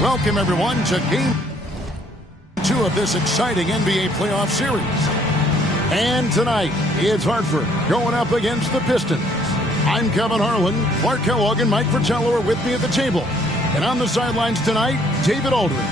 Welcome, everyone, to Game 2 of this exciting NBA playoff series. And tonight, it's Hartford going up against the Pistons. I'm Kevin Harlan. Clark Kellogg and Mike Fratello are with me at the table. And on the sidelines tonight, David Aldridge.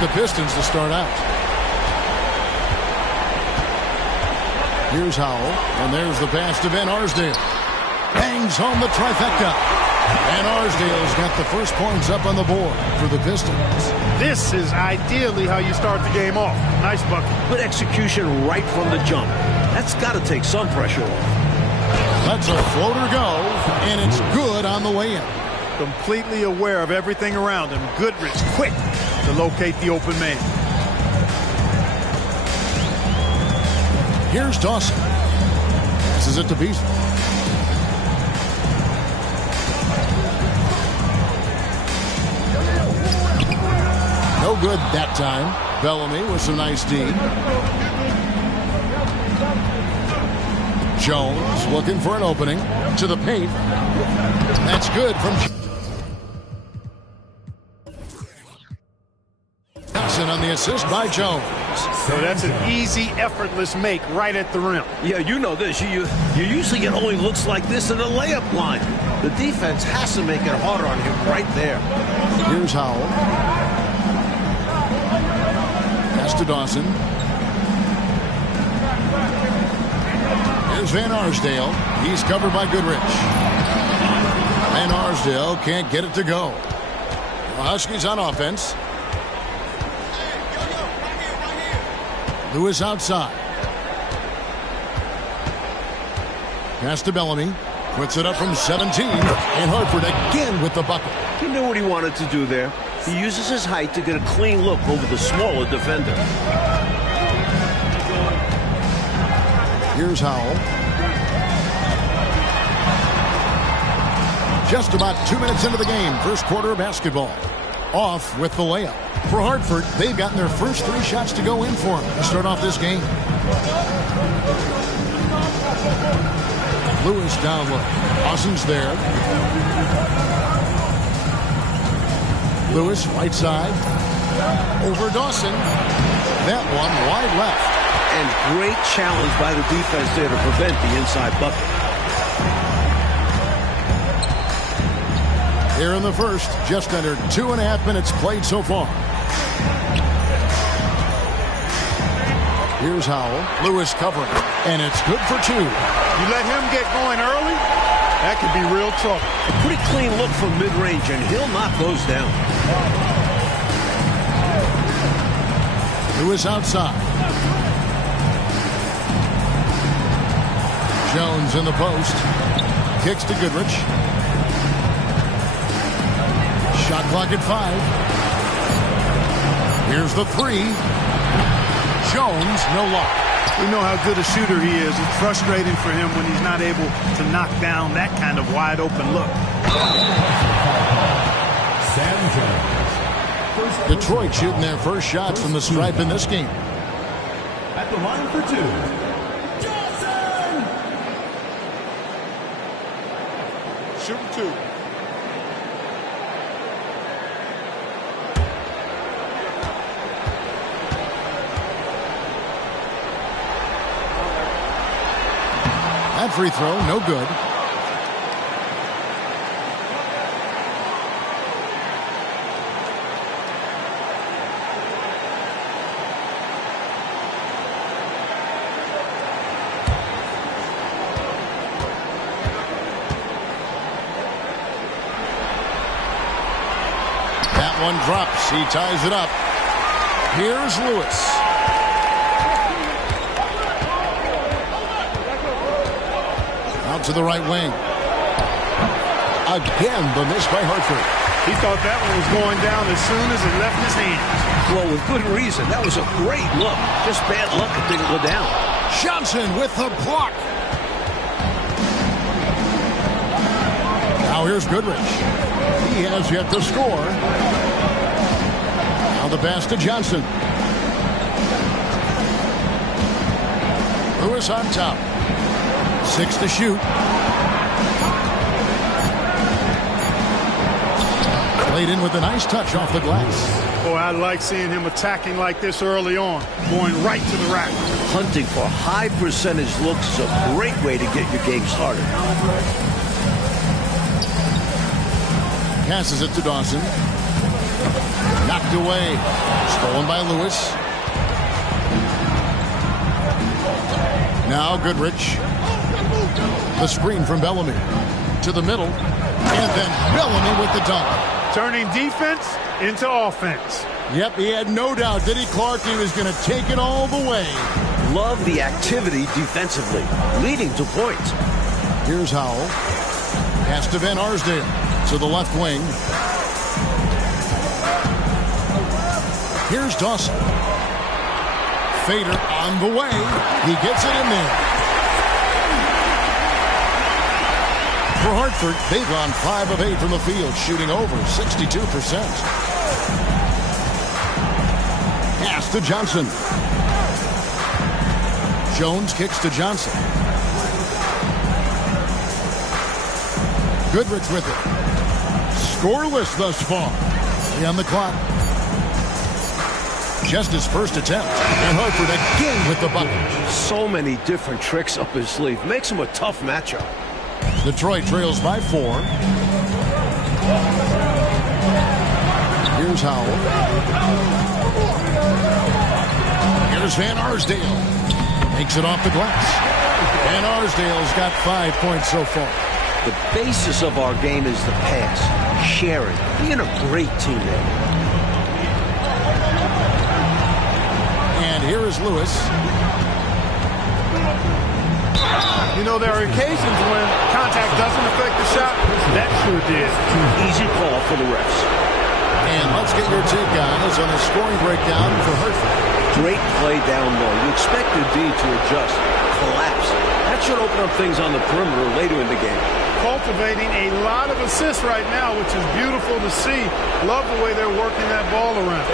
The Pistons to start out. Here's Howell, and there's the pass to Van Arsdale. Bangs home the trifecta. Van Arsdale's got the first points up on the board for the Pistons. This is ideally how you start the game off. Nice bucket. Good execution right from the jump. That's got to take some pressure off. Lets a floater go, and it's good on the way in. Completely aware of everything around him. Goodrich quick to locate the open man. Here's Dawson. Passes it to Beasley. No good that time. Bellamy with some nice D. Jones looking for an opening to the paint. That's good from on the assist by Jones. So that's an easy, effortless make right at the rim. Yeah, you know this. You usually get only looks like this in the layup line. The defense has to make it harder on him right there. Here's Howell. Pass to Dawson. Here's Van Arsdale. He's covered by Goodrich. Van Arsdale can't get it to go. The Huskies on offense. Lewis outside. Pass to Bellamy. Puts it up from 17. And Hartford again with the bucket. He knew what he wanted to do there. He uses his height to get a clean look over the smaller defender. Here's Howell. Just about 2 minutes into the game. First quarter of basketball. Off with the layup. For Hartford, they've gotten their first 3 shots to go in for them to start off this game. Lewis down low. Dawson's there. Lewis right side. Over Dawson. That one wide left. And great challenge by the defense there to prevent the inside bucket. Here in the first, just under 2.5 minutes played so far. Here's Howell. Lewis covering. And it's good for 2. You let him get going early, that could be real trouble. A pretty clean look from mid-range, and he'll knock those down. Lewis outside. Jones in the post. Kicks to Goodrich. Shot clock at 5. Here's the 3. Jones, no luck. We know how good a shooter he is. It's frustrating for him when he's not able to knock down that kind of wide open look. Detroit shooting their first shots from the stripe in this game. At the line for 2. Johnson! Shooting 2. That free throw, no good. That one drops. He ties it up. Here's Lewis. Out to the right wing. Again, the miss by Hartford. He thought that one was going down as soon as it left his hands. Well, with good reason. That was a great look. Just bad luck it didn't go down. Johnson with the block. Now here's Goodrich. He has yet to score. Now the pass to Johnson. Lewis on top. 6 to shoot. Played in with a nice touch off the glass. Boy, I like seeing him attacking like this early on, going right to the rack. Hunting for high percentage looks is a great way to get your game started. Passes it to Dawson. Knocked away. Stolen by Lewis. Now Goodrich. The screen from Bellamy. To the middle. And then Bellamy with the dunk. Turning defense into offense. Yep, he had no doubt. Diddy Clark, he was going to take it all the way. Love the activity defensively, leading to points. Here's Howell. Pass to Van Arsdale. To the left wing. Here's Dawson. Fader on the way. He gets it in there. For Hartford, they've gone 5 of 8 from the field, shooting over 62%. Pass to Johnson. Jones kicks to Johnson. Goodrich with it. Scoreless thus far. 3 on the clock. Just his first attempt. And Hartford again with the bucket. So many different tricks up his sleeve. Makes him a tough matchup. Detroit trails by 4. Here's Howell. Here's Van Arsdale. Makes it off the glass. Van Arsdale's got 5 points so far. The basis of our game is the pass, sharing, being a great teammate. And here is Lewis. You know, there are occasions when contact doesn't affect the shot. That sure did. Easy call for the refs. And let's get your take, guys, on the scoring breakdown for Hartford. Great play down low. You expect the D to adjust, collapse. That should open up things on the perimeter later in the game. Cultivating a lot of assists right now, which is beautiful to see. Love the way they're working that ball around.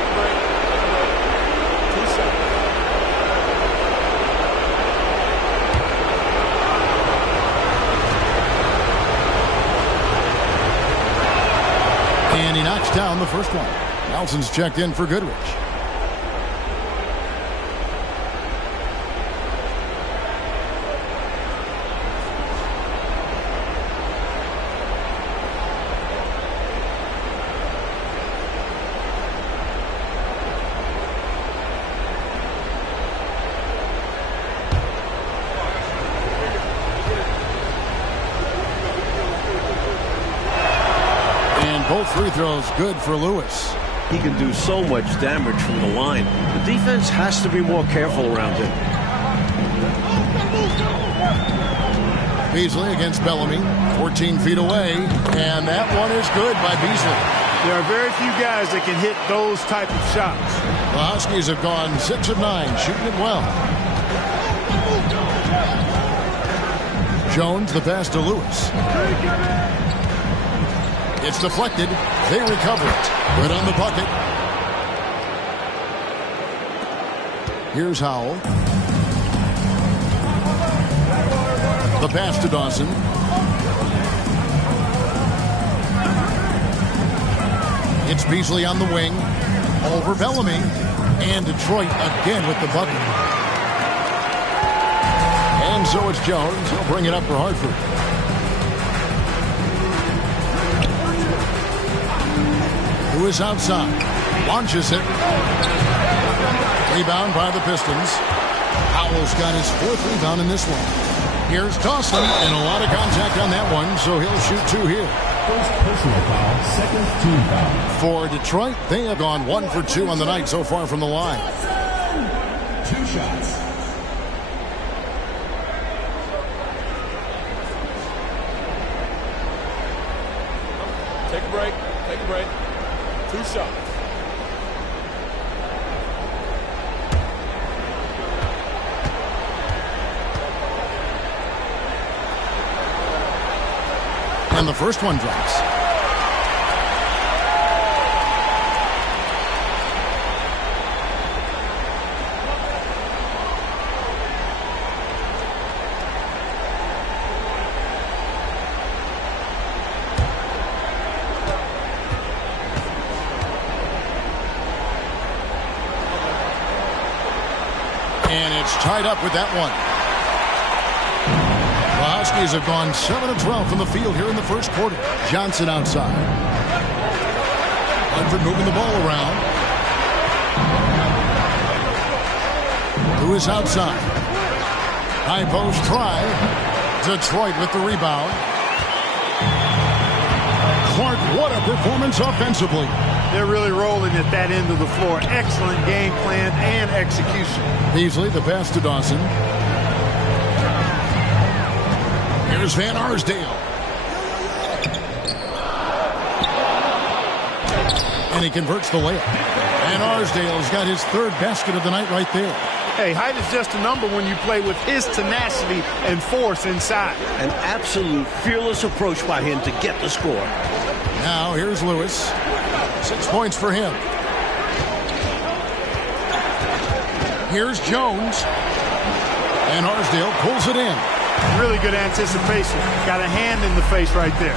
And he knocks down the first one. Nelson's checked in for Goodrich. Both free throws good for Lewis. He can do so much damage from the line. The defense has to be more careful around him. Beasley against Bellamy, 14 feet away, and that one is good by Beasley. There are very few guys that can hit those type of shots. The Huskies have gone 6 of 9, shooting it well. Jones, the pass to Lewis. It's deflected. They recover it. Good on the bucket. Here's Howell. The pass to Dawson. It's Beasley on the wing. Over Bellamy. And Detroit again with the bucket. And so it's Jones. He'll bring it up for Hartford. Who is outside. Launches it. Rebound by the Pistons. Howell's got his 4th rebound in this one. Here's Dawson, and a lot of contact on that one, so he'll shoot 2 here. First personal foul, second team foul. For Detroit, they have gone 1 for 2 on the night so far from the line. 2 shots. Take a break. Take a break. 2 shots. And the first one drops. And it's tied up with that one. The Huskies have gone 7 of 12 from the field here in the first quarter. Johnson outside. Ludford moving the ball around. Lewis outside. High post try. Detroit with the rebound. Clark, what a performance offensively. They're really rolling at that end of the floor. Excellent game plan and execution. Beasley, the pass to Dawson. Here's Van Arsdale. And he converts the layup. Van Arsdale's got his 3rd basket of the night right there. Hey, height is just a number when you play with his tenacity and force inside. An absolute fearless approach by him to get the score. Now here's Lewis. 6 points for him. Here's Jones. And Arsdale pulls it in. Really good anticipation. Got a hand in the face right there.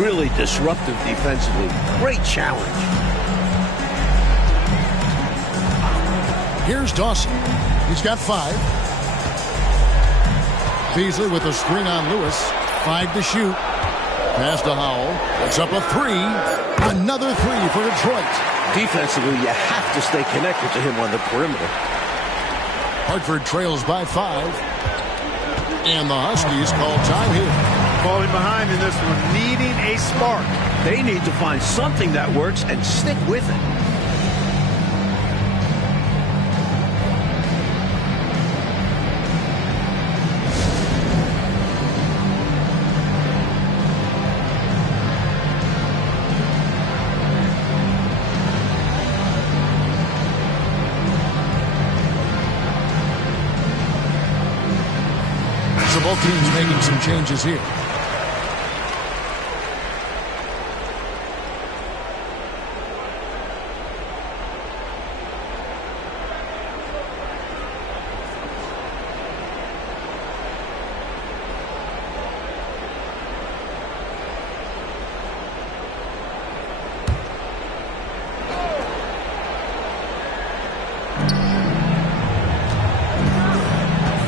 Really disruptive defensively. Great challenge. Here's Dawson. He's got 5. Beasley with a screen on Lewis. 5 to shoot. Pass to Howell. It's up a 3. Another 3 for Detroit. Defensively, you have to stay connected to him on the perimeter. Hartford trails by 5. And the Huskies call time here. Falling behind in this one, needing a spark. They need to find something that works and stick with it. So both teams making some changes here.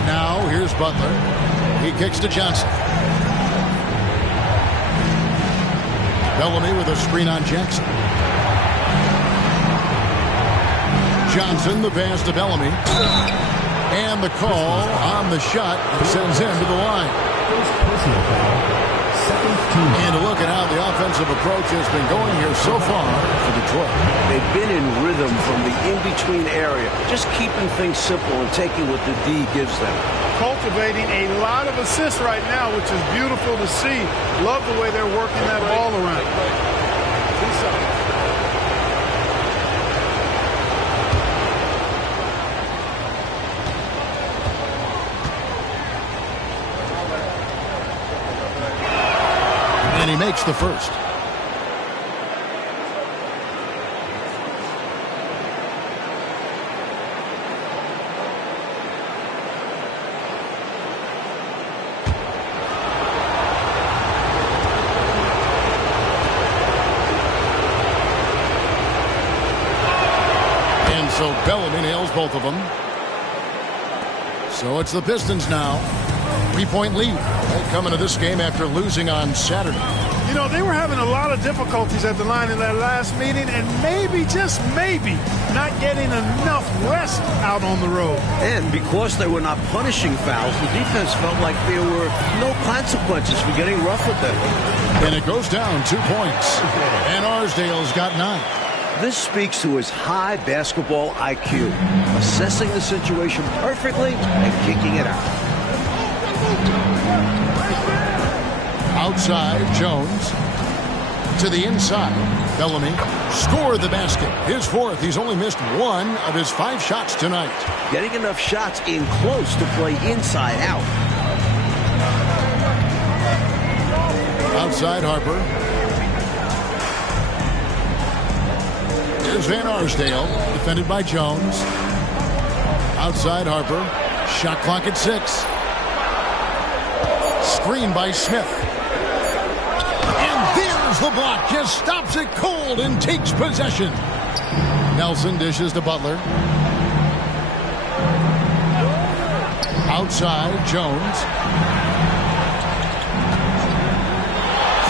Now here's Butler. He kicks to Johnson. Bellamy with a screen on Jackson. Johnson, the pass to Bellamy. And the call on the shot sends him to the line. Personal foul. Second team. And to look at how the offensive approach has been going here so far for Detroit. They've been in rhythm from the in-between area, just keeping things simple and taking what the D gives them. Cultivating a lot of assists right now, which is beautiful to see. Love the way they're working that ball around. 2 shots. And he makes the first. And so Bellamy nails both of them. So it's the Pistons now. 3-point lead. They come into this game after losing on Saturday. You know, they were having a lot of difficulties at the line in that last meeting, and maybe, just maybe, not getting enough rest out on the road. And because they were not punishing fouls, the defense felt like there were no consequences for getting rough with them. And it goes down 2 points. And Arsdale's got 9. This speaks to his high basketball IQ, assessing the situation perfectly and kicking it out. Outside, Jones to the inside. Bellamy scored the basket. His fourth. He's only missed one of his 5 shots tonight. Getting enough shots in close to play inside out. Outside Harper. Here's Van Arsdale, defended by Jones. Outside Harper. Shot clock at 6. Screen by Smith. And there's the block. Just stops it cold and takes possession. Nelson dishes to Butler. Outside, Jones.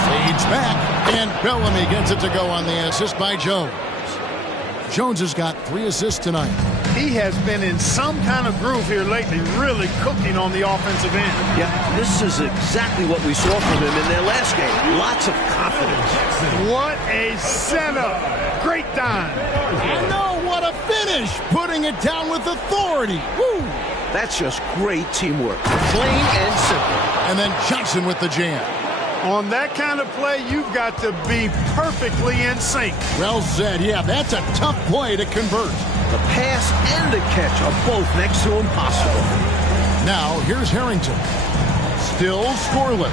Fades back, and Bellamy gets it to go on the assist by Jones. Jones has got 3 assists tonight. He has been in some kind of groove here lately, really cooking on the offensive end. Yeah, this is exactly what we saw from him in their last game. Lots of confidence. What a setup. Great dime. And no, what a finish. Putting it down with authority. Woo! That's just great teamwork. Plain and simple. And then Johnson with the jam. On that kind of play, you've got to be perfectly in sync. Well said. Yeah, that's a tough play to convert. The pass and the catch are both next to impossible. Now, here's Harrington. Still scoreless.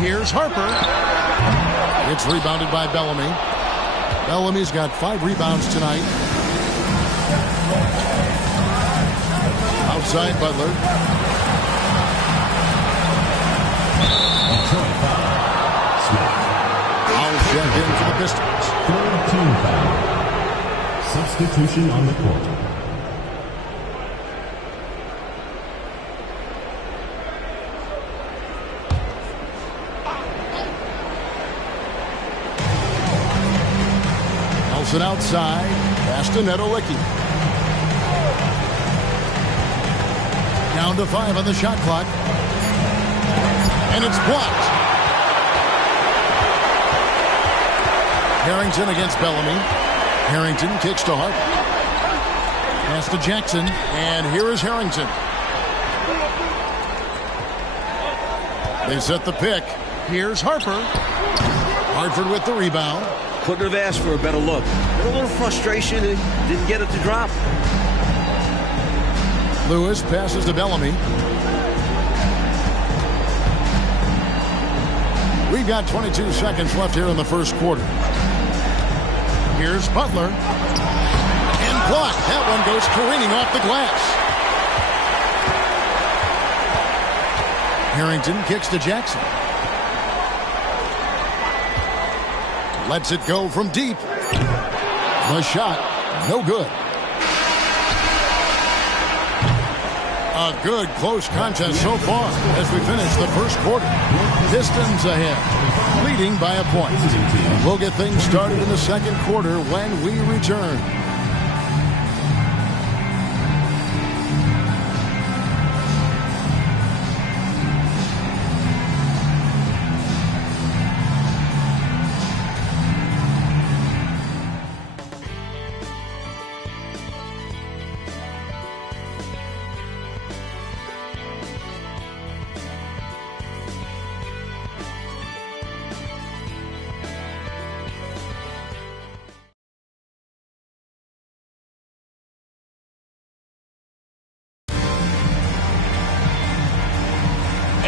Here's Harper. It's rebounded by Bellamy. Bellamy's got 5 rebounds tonight. Outside Butler. I'll check in for the Pistons. 3rd team foul. Substitution on the court. Nelson outside. Pass to Nedolicki. Down to 5 on the shot clock. And it's blocked. Harrington against Bellamy. Harrington kicks to Harper. Pass to Jackson. And here is Harrington. They set the pick. Here's Harper. Hartford with the rebound. Couldn't have asked for a better look. A little frustration and didn't get it to drop. Lewis passes to Bellamy. We've got 22 seconds left here in the first quarter. Here's Butler. And blocked. That one goes careening off the glass. Harrington kicks to Jackson. Lets it go from deep. The shot, no good. A good close contest so far as we finish the first quarter. Pistons ahead, leading by a point. We'll get things started in the second quarter when we return.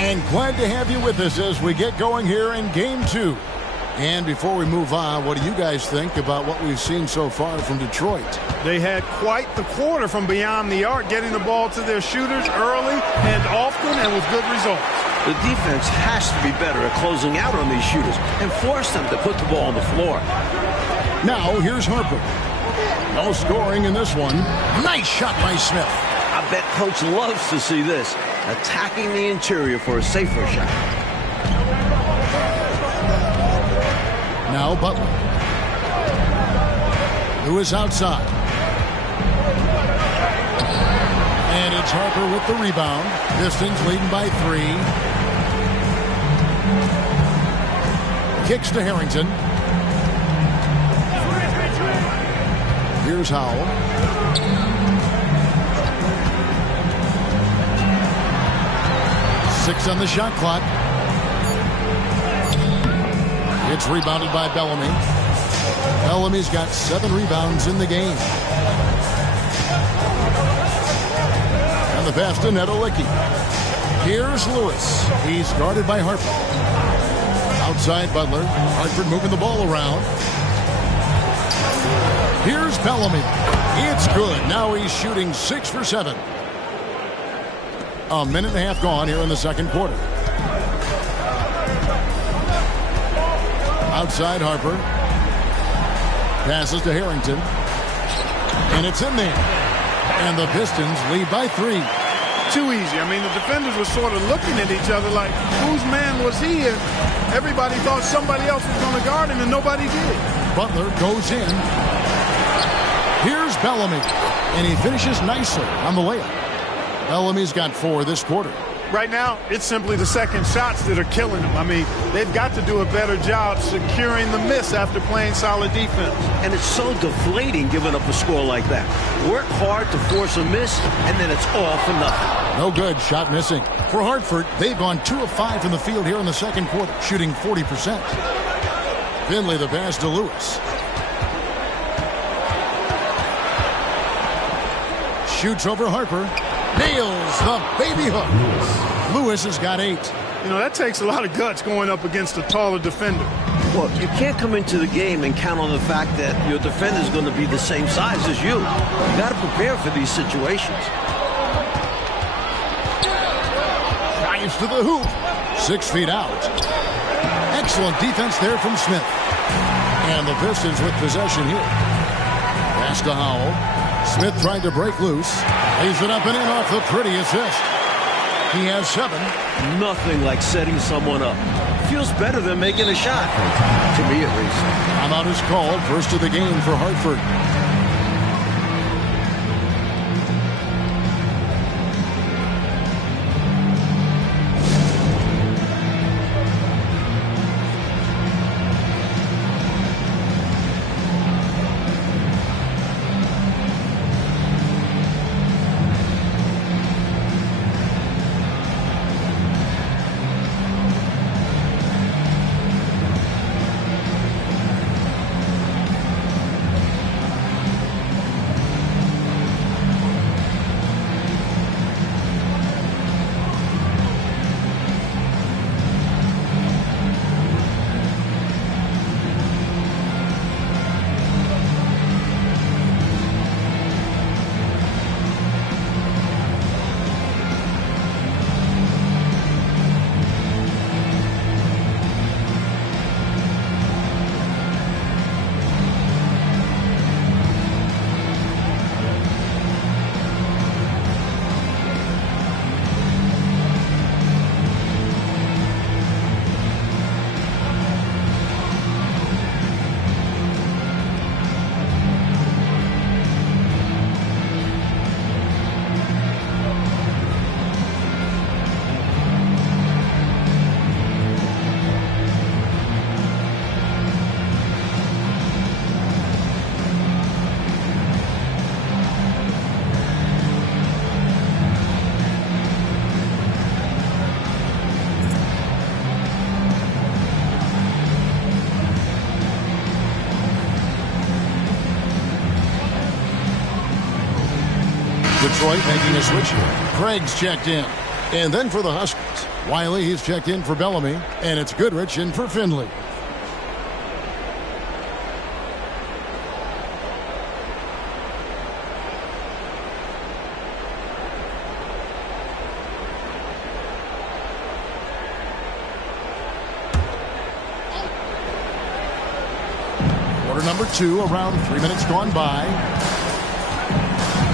And glad to have you with us as we get going here in Game 2. And before we move on, what do you guys think about what we've seen so far from Detroit? They had quite the quarter from beyond the arc, getting the ball to their shooters early and often and with good results. The defense has to be better at closing out on these shooters and force them to put the ball on the floor. Now, here's Harper. No scoring in this one. Nice shot by Smith. I bet Coach loves to see this. Attacking the interior for a safer shot. Now Butler. Lewis outside. And it's Harper with the rebound. Pistons leading by 3. Kicks to Harrington. Here's Howell. Six on the shot clock. It's rebounded by Bellamy. Bellamy's got 7 rebounds in the game. And the pass to Nedolicki. Here's Lewis. He's guarded by Harper. Outside Butler. Hartford moving the ball around. Here's Bellamy. It's good. Now he's shooting 6 for 7. A minute and a half gone here in the second quarter. Outside Harper. Passes to Harrington. And it's in there. And the Pistons lead by 3. Too easy. I mean, the defenders were sort of looking at each other like, whose man was he? And everybody thought somebody else was going to guard him, and nobody did. Butler goes in. Here's Bellamy. And he finishes nicely on the layup. Bellamy's got 4 this quarter. Right now, it's simply the second shots that are killing them. I mean, they've got to do a better job securing the miss after playing solid defense. And it's so deflating giving up a score like that. Work hard to force a miss, and then it's all for nothing. No good. Shot missing. For Hartford, they've gone 2 of 5 from the field here in the second quarter, shooting 40%. Finley the pass to Lewis. Shoots over Harper. Nails the baby hook. Lewis has got 8. You know, that takes a lot of guts going up against a taller defender. Well, you can't come into the game and count on the fact that your defender is going to be the same size as you. You got to prepare for these situations. Drives to the hoop. 6 feet out. Excellent defense there from Smith. And the Pistons with possession here. Pass to Howell. Smith trying to break loose. Lays it up and in off the pretty assist. He has 7. Nothing like setting someone up. Feels better than making a shot. To me, at least. Timeout is called. First of the game for Hartford. Detroit making a switch here. Craig's checked in. And then for the Huskies, Wiley, he's checked in for Bellamy. And it's Goodrich in for Finley. Quarter number 2, around 3 minutes gone by.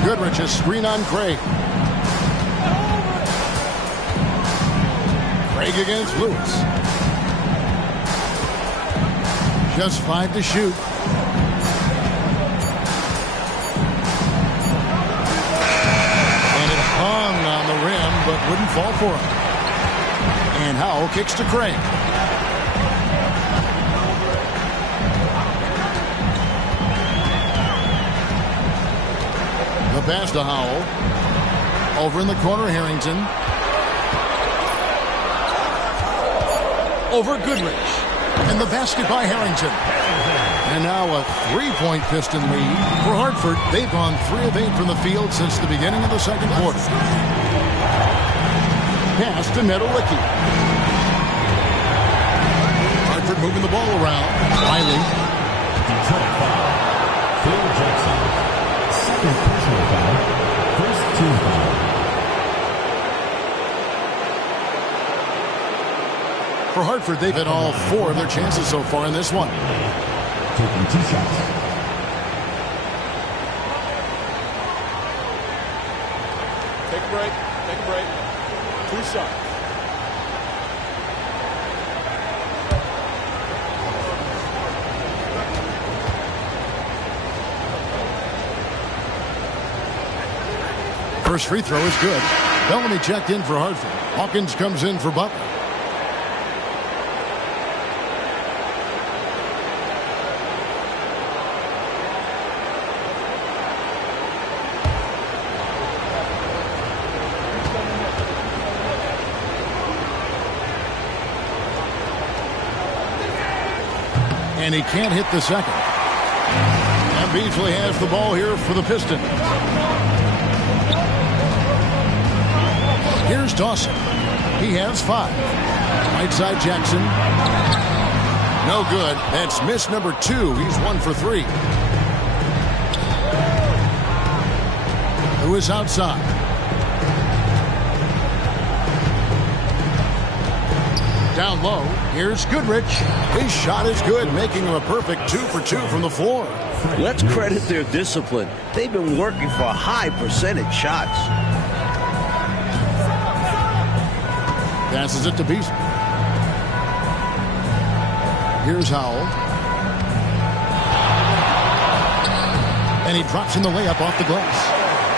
Goodrich, a screen on Craig. Craig against Lewis. Just 5 to shoot. And it hung on the rim, but wouldn't fall for him. And Howell kicks to Craig. The pass to Howell. Over in the corner, Harrington. Over Goodrich. And the basket by Harrington. And now a 3-point Piston lead for Hartford. They've gone 3 of 8 from the field since the beginning of the second quarter. Pass to Nedolicki. Hartford moving the ball around. Riley. Detroit foul. Phil Jackson. Second personal foul. First team foul. For Hartford, they've had all 4 of their chances so far in this one. Taking 2 shots. Take a break. Take a break. 2 shots. First free throw is good. Bellamy checked in for Hartford. Hawkins comes in for Butler. And he can't hit the second. And Beasley has the ball here for the Pistons. Here's Dawson. He has 5. Right side Jackson. No good. That's miss number 2. He's 1 for 3. Who is outside? Down low. Here's Goodrich. His shot is good, making him a perfect 2 for 2 from the floor. Let's credit their discipline. They've been working for high percentage shots. Passes it to Beasley. Here's Howell. And he drops in the layup off the glass.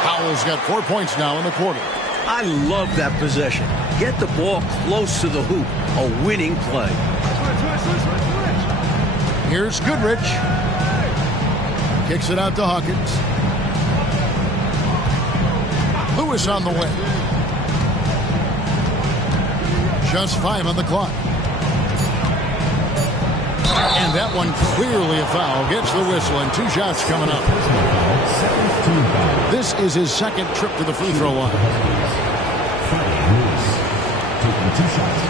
Howell's got 4 points now in the quarter. I love that possession. Get the ball close to the hoop. A winning play. Here's Goodrich. Kicks it out to Hawkins. Lewis on the way. Just 5 on the clock. And that one clearly a foul. Gets the whistle and 2 shots coming up. This is his second trip to the free throw line. Taking 2 shots.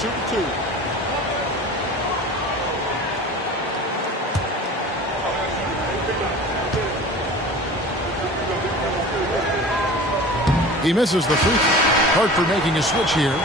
Shooting 2. He misses the free throw. Hartford making a switch here.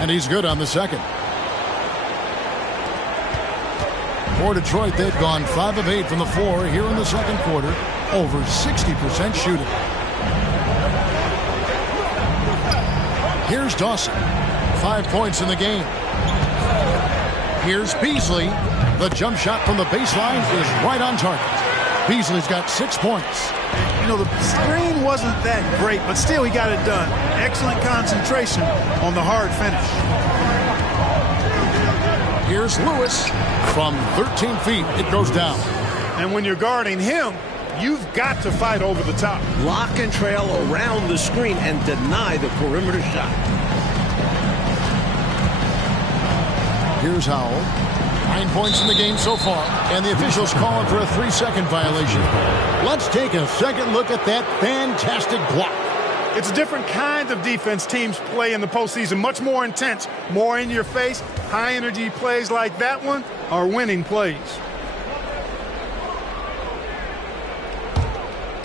And he's good on the second. For Detroit, they've gone 5 of 8 from the floor here in the second quarter. Over 60% shooting. Here's Dawson. 5 points in the game. Here's Beasley. The jump shot from the baseline is right on target. Beasley's got 6 points. You know, the screen wasn't that great, but still he got it done. Excellent concentration on the hard finish. Here's Lewis. From 13 feet, it goes down. And when you're guarding him, you've got to fight over the top. Lock and trail around the screen and deny the perimeter shot. Here's Howell. 9 points in the game so far, and the officials calling for a 3-second violation. Let's take a second look at that fantastic block. It's a different kind of defense teams play in the postseason, much more intense, more in your face. High energy plays like that one are winning plays.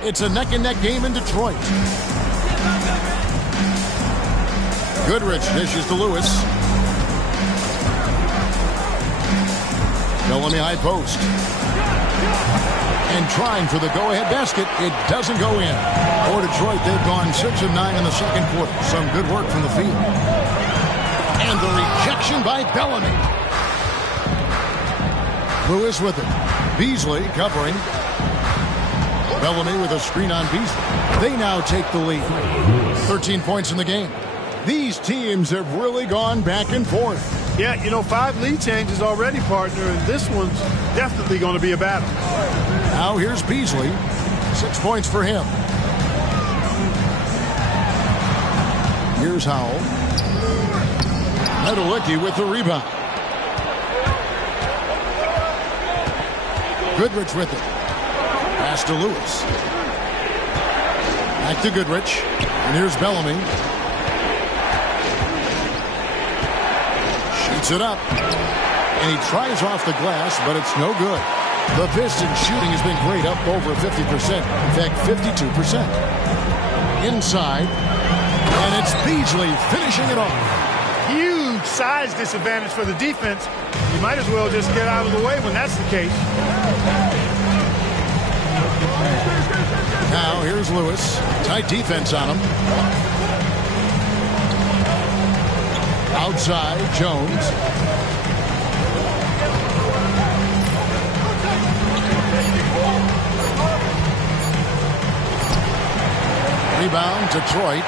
It's a neck-and-neck game in Detroit. Goodrich dishes to Lewis. Bellamy high post. And trying for the go-ahead basket. It doesn't go in. For Detroit, they've gone 6 of 9 in the second quarter. Some good work from the field. And the rejection by Bellamy. Lewis with it. Beasley covering. Bellamy with a screen on Beasley. They now take the lead. 13 points in the game. These teams have really gone back and forth. Yeah, you know, 5 lead changes already, partner, and this one's definitely going to be a battle. Now here's Beasley. 6 points for him. Here's Howell. Medalicki with the rebound. Goodrich with it. Pass to Lewis. Back to Goodrich. And here's Bellamy. Shoots it up. And he tries off the glass, but it's no good. The Pistons shooting has been great, up over 50%. In fact, 52%. Inside. And it's Beasley finishing it off. Huge size disadvantage for the defense. You might as well just get out of the way when that's the case. Now here's Lewis. Tight defense on him. Outside, Jones. Rebound, Detroit.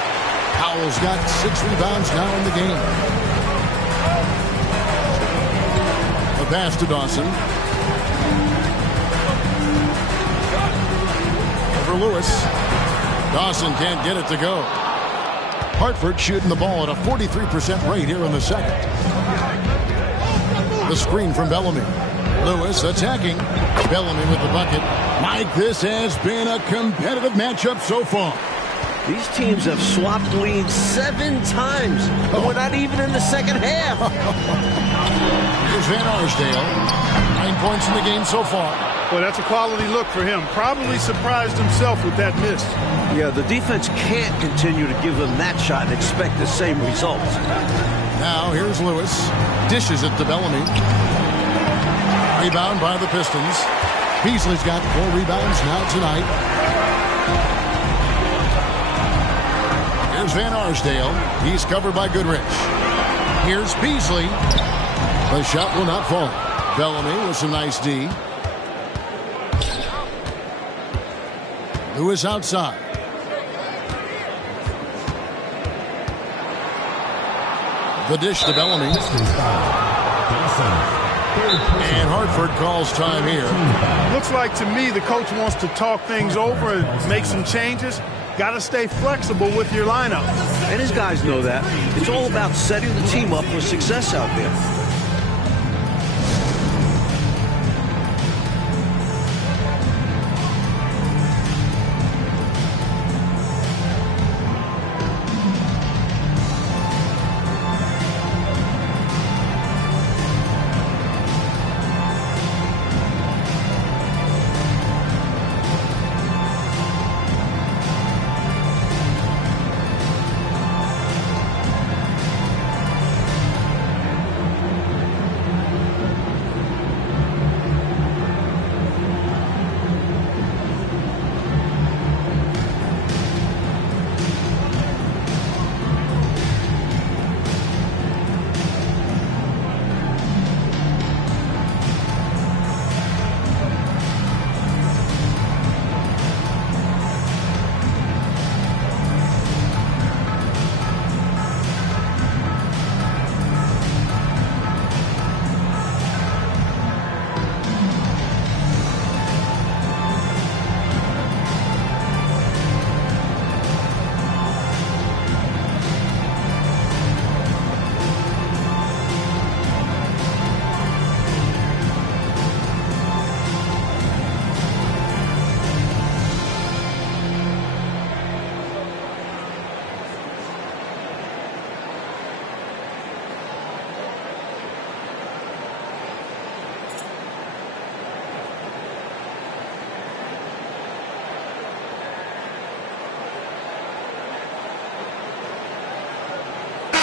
Howell's got 6 rebounds now in the game. The pass to Dawson. Over Lewis. Dawson can't get it to go. Hartford shooting the ball at a 43% rate here in the second. The screen from Bellamy. Lewis attacking. Bellamy with the bucket. Mike, this has been a competitive matchup so far. These teams have swapped leads 7 times, but we're not even in the second half. Here's Van Arsdale. 9 points in the game so far. Well, that's a quality look for him. Probably surprised himself with that miss. Yeah, the defense can't continue to give them that shot and expect the same results. Now here's Lewis. Dishes it to Bellamy. Rebound by the Pistons. Beasley's got 4 rebounds now tonight. Here's Van Arsdale. He's covered by Goodrich. Here's Beasley. The shot will not fall. Bellamy with some nice D. Lewis outside. The dish to Bellamy. And Hartford calls time here. Looks like to me the coach wants to talk things over and make some changes. Got to stay flexible with your lineup. And his guys know that. It's all about setting the team up for success out there.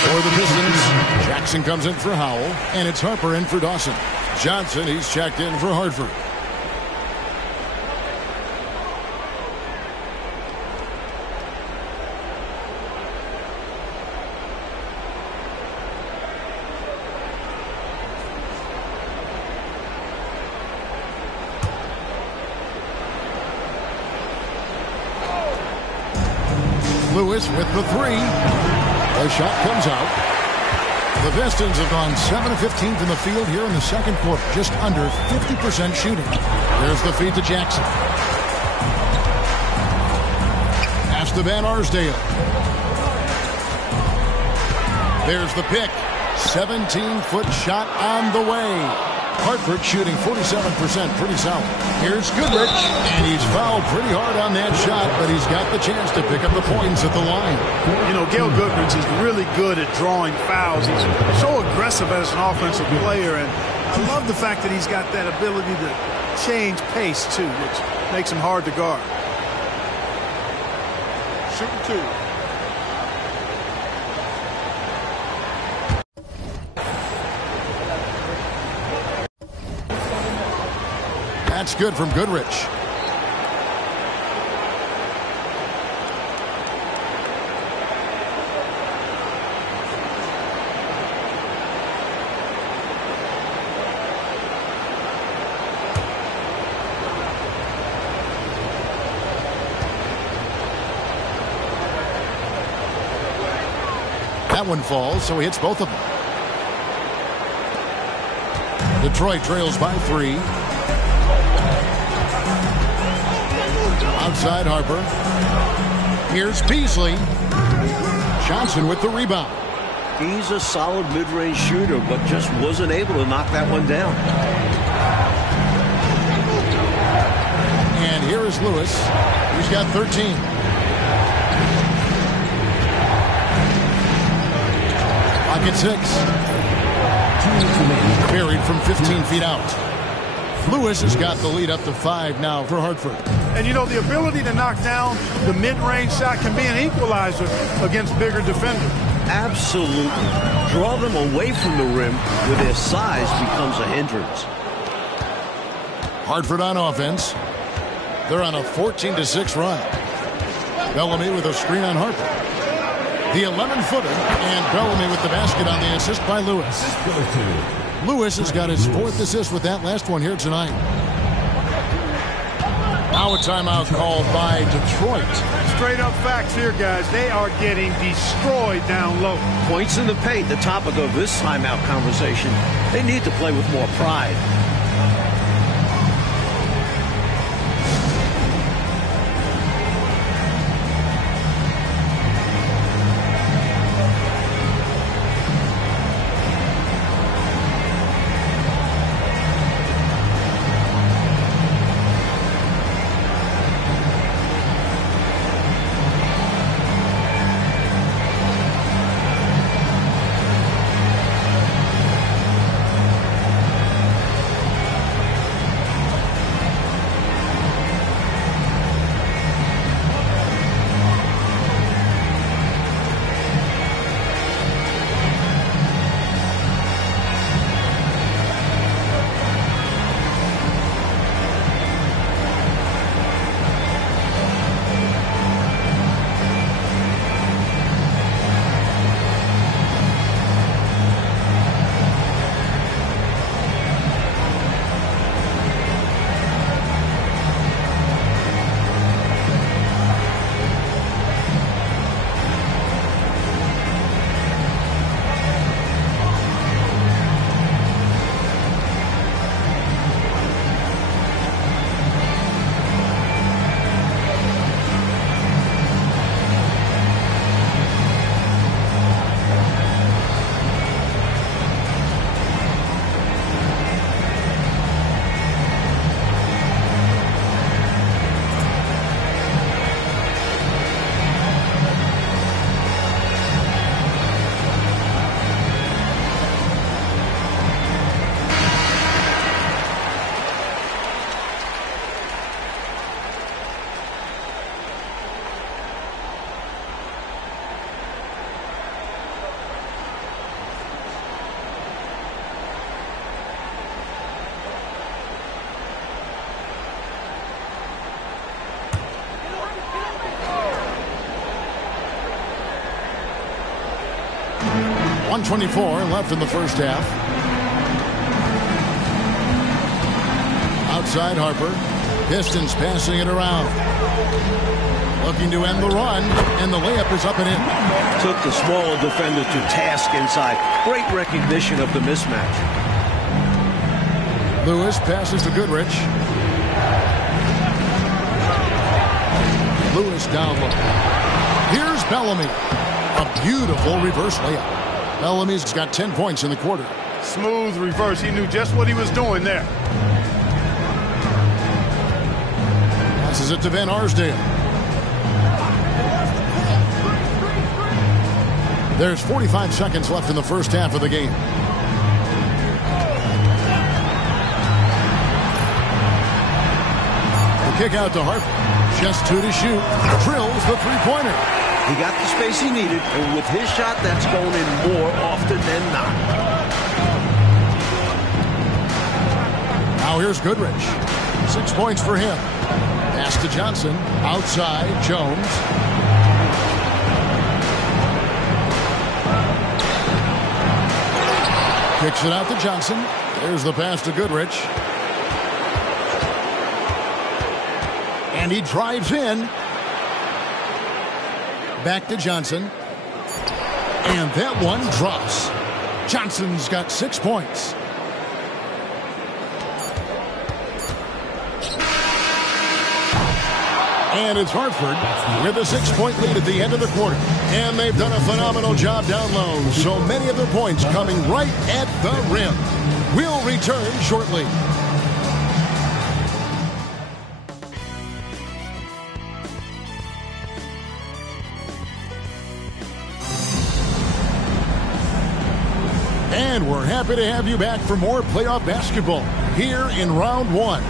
For the Pistons, Jackson comes in for Howell, and it's Harper in for Dawson. Johnson, he's checked in for Hartford. Lewis with the three. The shot comes out. The Pistons have gone 7 of 15 from the field here in the second quarter, just under 50% shooting. There's the feed to Jackson. Pass to Van Arsdale. There's the pick. 17-foot shot on the way. Hartford shooting 47%, pretty solid. Here's Goodrich, and he's fouled pretty hard on that shot, but he's got the chance to pick up the points at the line. You know, Gail Goodrich is really good at drawing fouls. He's so aggressive as an offensive player, and I love the fact that he's got that ability to change pace, too, which makes him hard to guard. Shooting two. That's good from Goodrich. That one falls, so he hits both of them. Detroit trails by 3. Outside Harper. Here's Beasley. Johnson with the rebound. He's a solid mid-range shooter, but just wasn't able to knock that one down. And here is Lewis. He's got 13. Pocket 6. Buried from 15 feet out. Lewis has got the lead up to 5 now for Hartford. And, you know, the ability to knock down the mid-range shot can be an equalizer against bigger defenders. Absolutely. Draw them away from the rim where their size becomes a hindrance. Hartford on offense. They're on a 14-6 run. Bellamy with a screen on Harper. The 11-footer, and Bellamy with the basket on the assist by Lewis. Lewis has got his 4th assist with that last one here tonight. Now a timeout called by Detroit. Straight up facts here, guys. They are getting destroyed down low. Points in the paint, the topic of this timeout conversation. They need to play with more pride. .124 left in the first half. Outside Harper. Pistons passing it around. Looking to end the run, and the layup is up and in. Took the smaller defender to task inside. Great recognition of the mismatch. Lewis passes to Goodrich. Lewis down low. Here's Bellamy. A beautiful reverse layup. Bellamy's got 10 points in the quarter. Smooth reverse. He knew just what he was doing there. Passes it to Van Arsdale. There's 45 seconds left in the first half of the game. The kick out to Harper. Just 2 to shoot. Drills the three-pointer. He got the space he needed, and with his shot, that's going in more often than not. Now here's Goodrich. 6 points for him. Pass to Johnson. Outside, Jones. Kicks it out to Johnson. There's the pass to Goodrich. And he drives in. Back to Johnson. And that one drops. Johnson's got 6 points. And it's Hartford with a 6-point lead at the end of the quarter. And they've done a phenomenal job down low. So many of their points coming right at the rim. We'll return shortly. And we're happy to have you back for more playoff basketball here in round one.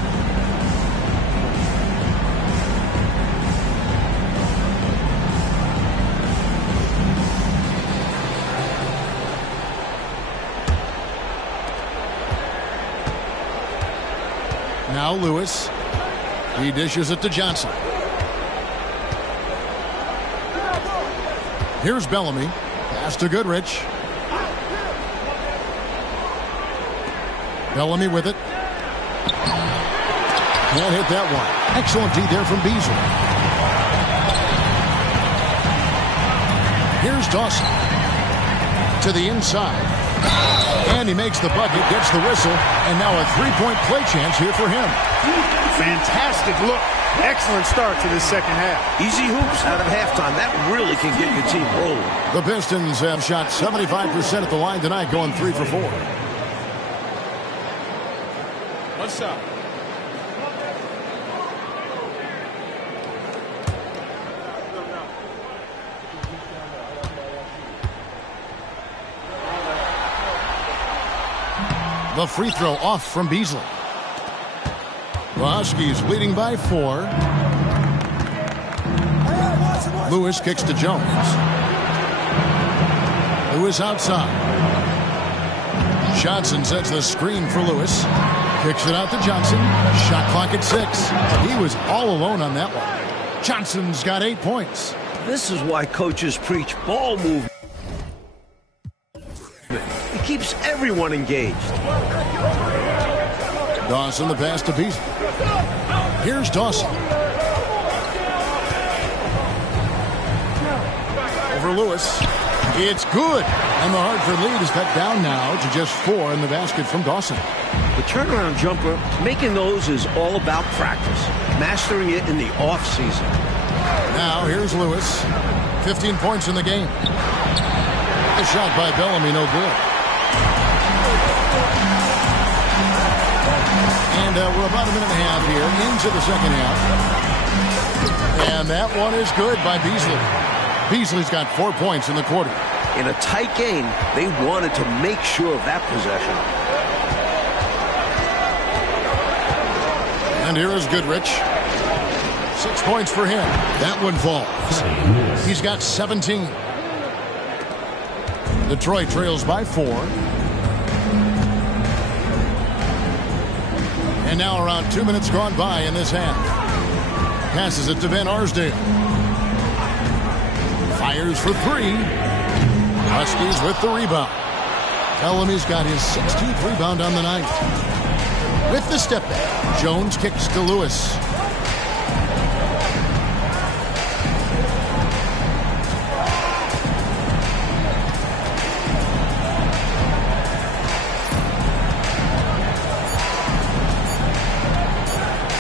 Now Lewis. He dishes it to Johnson. Here's Bellamy. Pass to Goodrich. Bellamy with it. Can't hit that one. Excellent D there from Beasley. Here's Dawson. To the inside. And he makes the bucket, gets the whistle, and now a three-point play chance here for him. Fantastic look. Excellent start to this second half. Easy hoops out of halftime. That really can get your team rolling. The Pistons have shot 75% at the line tonight, going 3 for 4. What's up? The free throw off from Beasley. The Huskies leading by 4. Lewis kicks to Jones. Lewis outside. Johnson sets the screen for Lewis. Kicks it out to Johnson. Shot clock at 6. He was all alone on that one. Johnson's got 8 points. This is why coaches preach ball movement. It keeps everyone engaged. Dawson the pass to Beasley. Here's Dawson. Over Lewis. It's good. And the Hartford lead is cut down now to just 4 in the basket from Dawson. The turnaround jumper, making those is all about practice. Mastering it in the off-season. Now here's Lewis. 15 points in the game. A shot by Bellamy, no good. And we're about a minute and a half here into the second half. And that one is good by Beasley. Beasley's got 4 points in the quarter. In a tight game, they wanted to make sure of that possession. And here is Goodrich. 6 points for him. That one falls. He's got 17. Detroit trails by 4. And now around 2 minutes gone by in this half. Passes it to Van Arsdale. Fires for 3. Huskies with the rebound. Bellamy's got his 16th rebound on the night. With the step back, Jones kicks to Lewis.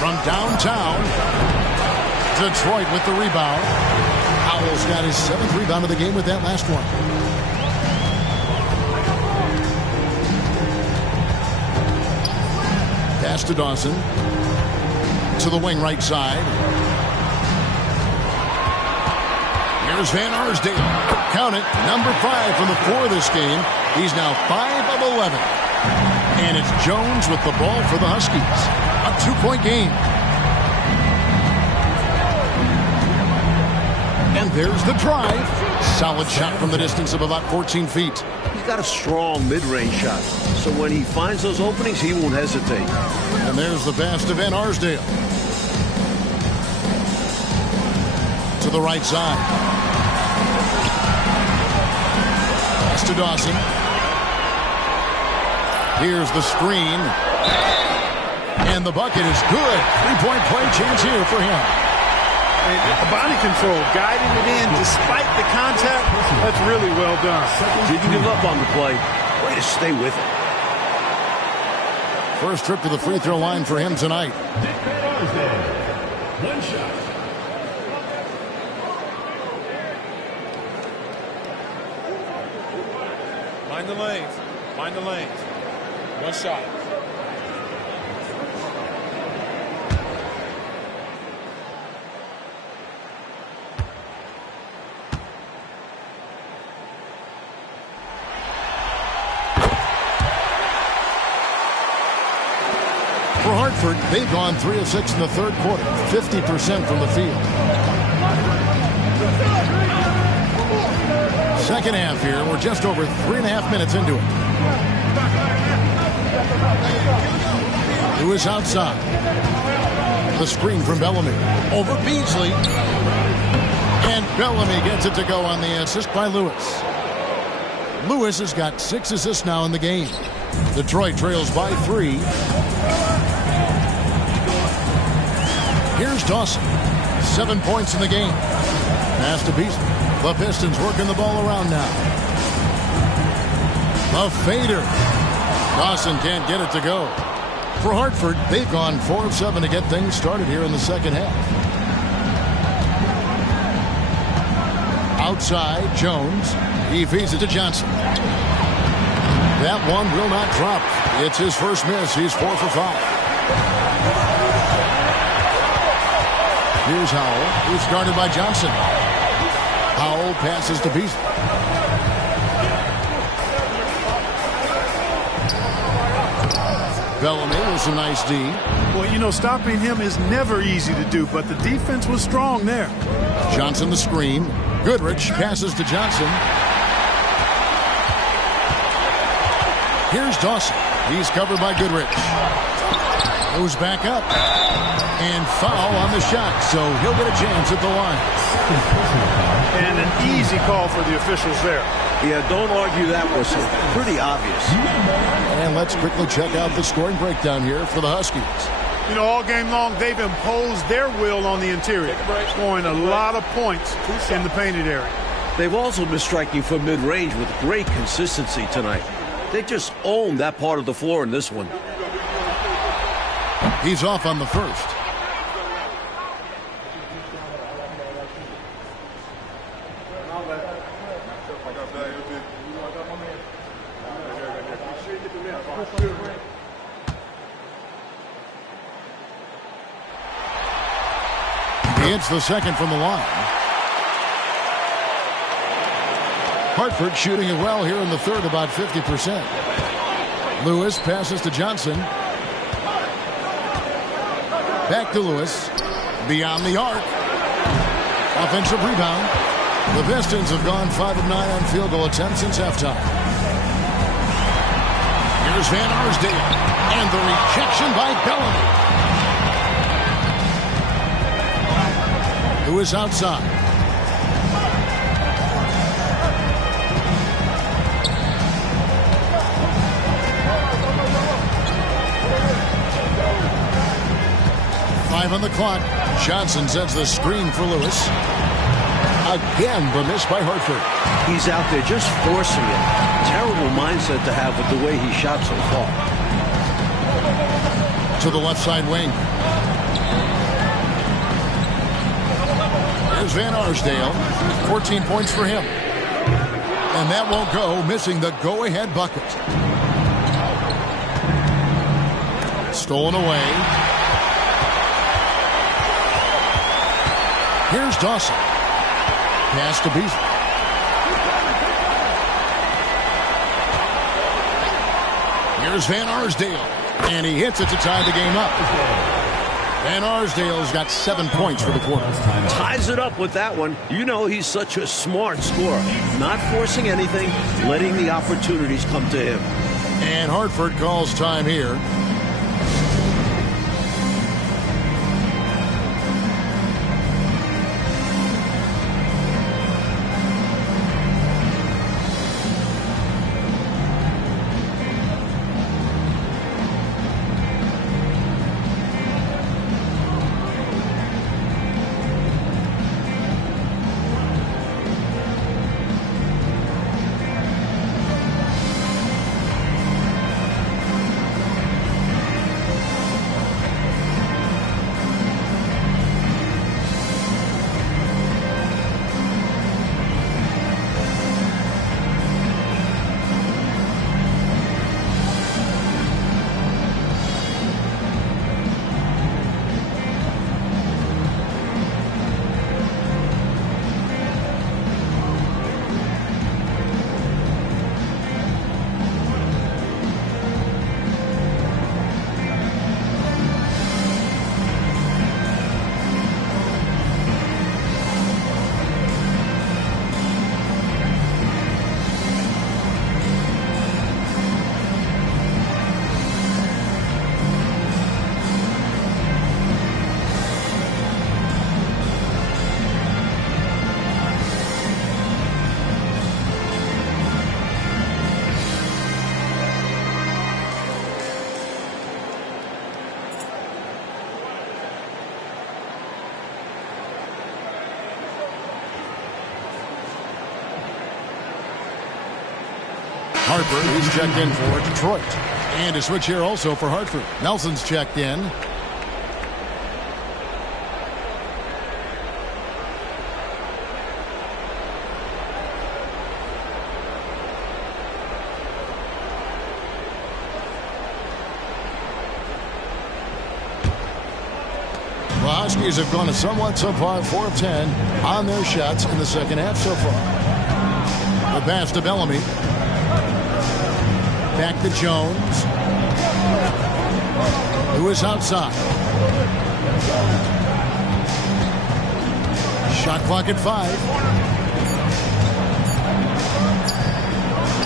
from downtown. Detroit with the rebound. Howell's got his 7th rebound of the game with that last one. Pass to Dawson. To the wing right side. Here's Van Arsdale. Count it. Number 5 from the floor this game. He's now 5 of 11. And it's Jones with the ball for the Huskies. A 2-point game. And there's the drive. Solid shot from the distance of about 14 feet. He's got a strong mid-range shot. So when he finds those openings, he won't hesitate. And there's the pass to Van Arsdale. To the right side. Pass to Dawson. Here's the screen. And the bucket is good. 3-point play chance here for him. And body control, guiding it in despite the contact. That's really well done. Didn't give up on the play. Way to stay with it. First trip to the free throw line for him tonight. One shot. Mind the lanes. Mind the lanes. One shot. For Hartford, they've gone 3 of 6 in the third quarter, 50% from the field. Second half here, we're just over 3.5 minutes into it. Who is outside? The screen from Bellamy. Over Beasley. And Bellamy gets it to go on the assist by Lewis. Lewis has got 6 assists now in the game. Detroit trails by 3. Here's Dawson. 7 points in the game. Pass to Beasley. The Pistons working the ball around now. A fader. Dawson can't get it to go. For Hartford, they've gone 4 of 7 to get things started here in the second half. Outside, Jones. He feeds it to Johnson. That one will not drop. It's his first miss. He's 4 for 5. Here's Howell, who's guarded by Johnson. Howell passes to Beasley. Bellamy with some nice D. Well, you know, stopping him is never easy to do, but the defense was strong there. Johnson the screen. Goodrich passes to Johnson. Here's Dawson. He's covered by Goodrich. Goes back up. And foul on the shot, so he'll get a chance at the line. And an easy call for the officials there. Yeah, don't argue that whistle. Pretty obvious. And let's quickly check out the scoring breakdown here for the Huskies. You know, all game long, they've imposed their will on the interior, scoring a lot of points in the painted area. They've also been striking from mid-range with great consistency tonight. They just owned that part of the floor in this one. He's off on the first. It's the second from the line. Hartford shooting it well here in the third, about 50%. Lewis passes to Johnson. Back to Lewis. Beyond the arc. Offensive rebound. The Pistons have gone 5 of 9 on field goal attempts since halftime. Here's Van Arsdale. And the rejection by Bellamy. Who is outside. Five on the clock. Johnson sends the screen for Lewis. Again, the miss by Hartford. He's out there just forcing it. Terrible mindset to have with the way he shot so far. To the left side wing. Here's Van Arsdale. 14 points for him. And that won't go, missing the go-ahead bucket. Stolen away. Here's Dawson. Pass to Beasley. Here's Van Arsdale. And he hits it to tie the game up. Van Arsdale's got 7 points for the quarter. Ties it up with that one. You know he's such a smart scorer. Not forcing anything, letting the opportunities come to him. And Hartford calls time here. Harper, who's checked in for Detroit. And a switch here also for Hartford. Nelson's checked in. The Huskies have gone a somewhat subpar 4 of 10 on their shots in the second half so far. The pass to Bellamy. Back to Jones. Lewis outside. Shot clock at 5.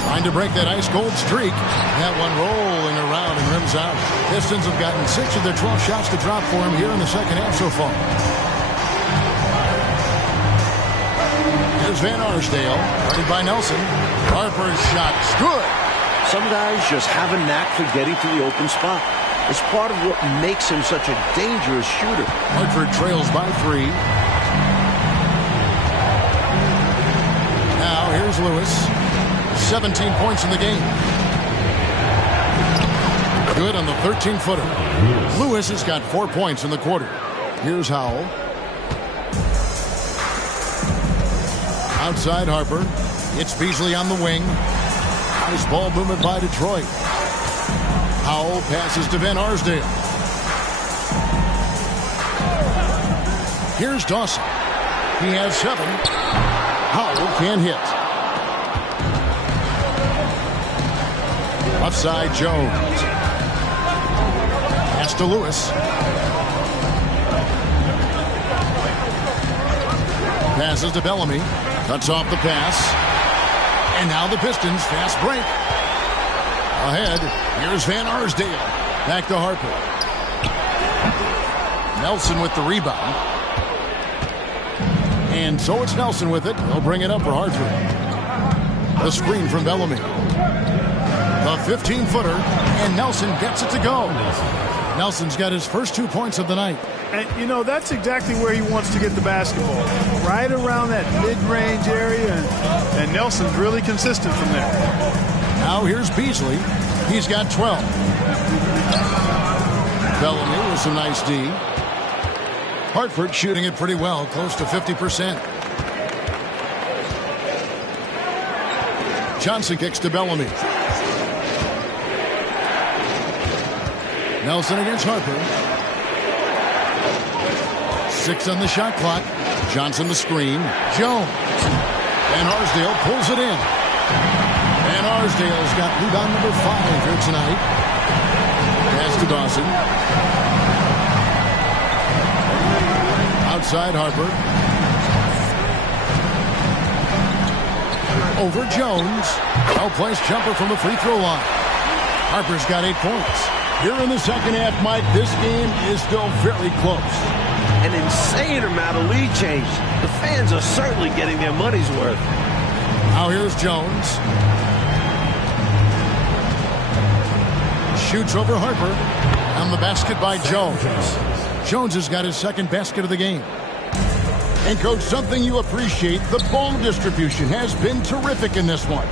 Trying to break that ice-cold streak. That one rolling around and rims out. Pistons have gotten 6 of their 12 shots to drop for him here in the second half so far. Here's Van Arsdale. Guarded by Nelson. Harper's shot's good. Some guys just have a knack for getting to the open spot. It's part of what makes him such a dangerous shooter. Hartford trails by 3. Now here's Lewis. 17 points in the game. Good on the 13-footer. Lewis has got 4 points in the quarter. Here's Howell. Outside Harper. It's Beasley on the wing. Nice ball movement by Detroit. Howell passes to Van Arsdale. Here's Dawson. He has 7. Howell can't hit. Left side Jones. Pass to Lewis. Passes to Bellamy. Cuts off the pass. And now the Pistons fast break. Ahead, here's Van Arsdale. Back to Harper. Nelson with the rebound. And so it's Nelson with it. He'll bring it up for Hartford. The screen from Bellamy. The 15-footer, and Nelson gets it to go. Nelson's got his first 2 points of the night. And, you know, that's exactly where he wants to get the basketball. Right around that mid-range area, and Nelson's really consistent from there. Now here's Beasley. He's got 12. Bellamy with some nice D. Hartford shooting it pretty well, close to 50%. Johnson kicks to Bellamy. Nelson against Harper. 6 on the shot clock. Johnson the screen. Jones. And Arsdale pulls it in. And Arsdale's got rebound number 5 here tonight. Pass to Dawson. Outside Harper. Over Jones. Well-placed jumper from the free throw line. Harper's got 8 points. Here in the second half, Mike, this game is still very close. An insane amount of lead change. The fans are certainly getting their money's worth. Now here's Jones. Shoots over Harper. On the basket by Jones. Jones has got his second basket of the game. And, Coach, something you appreciate, the ball distribution has been terrific in this one.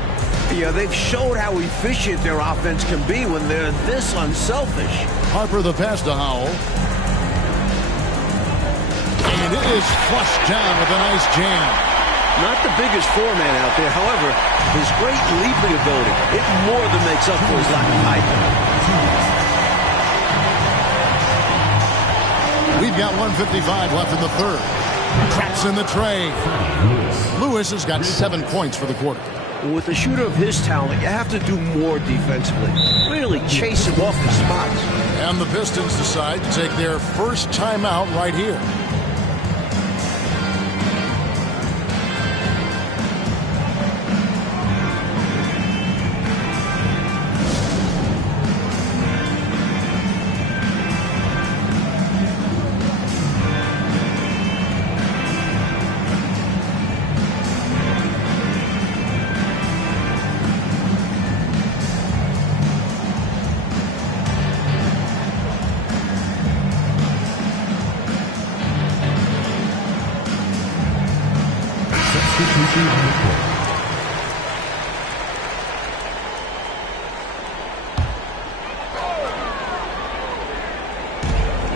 Yeah, they've showed how efficient their offense can be when they're this unselfish. Harper the pass to Howell. And it is flushed down with a nice jam. Not the biggest foreman out there. However, his great leaping ability, it more than makes up for his lack of height. We've got 1:55 left in the third. Traps in the tray. Lewis has got 7 points for the quarter. With a shooter of his talent, you have to do more defensively. Really chase him off his spots. And the Pistons decide to take their first timeout right here.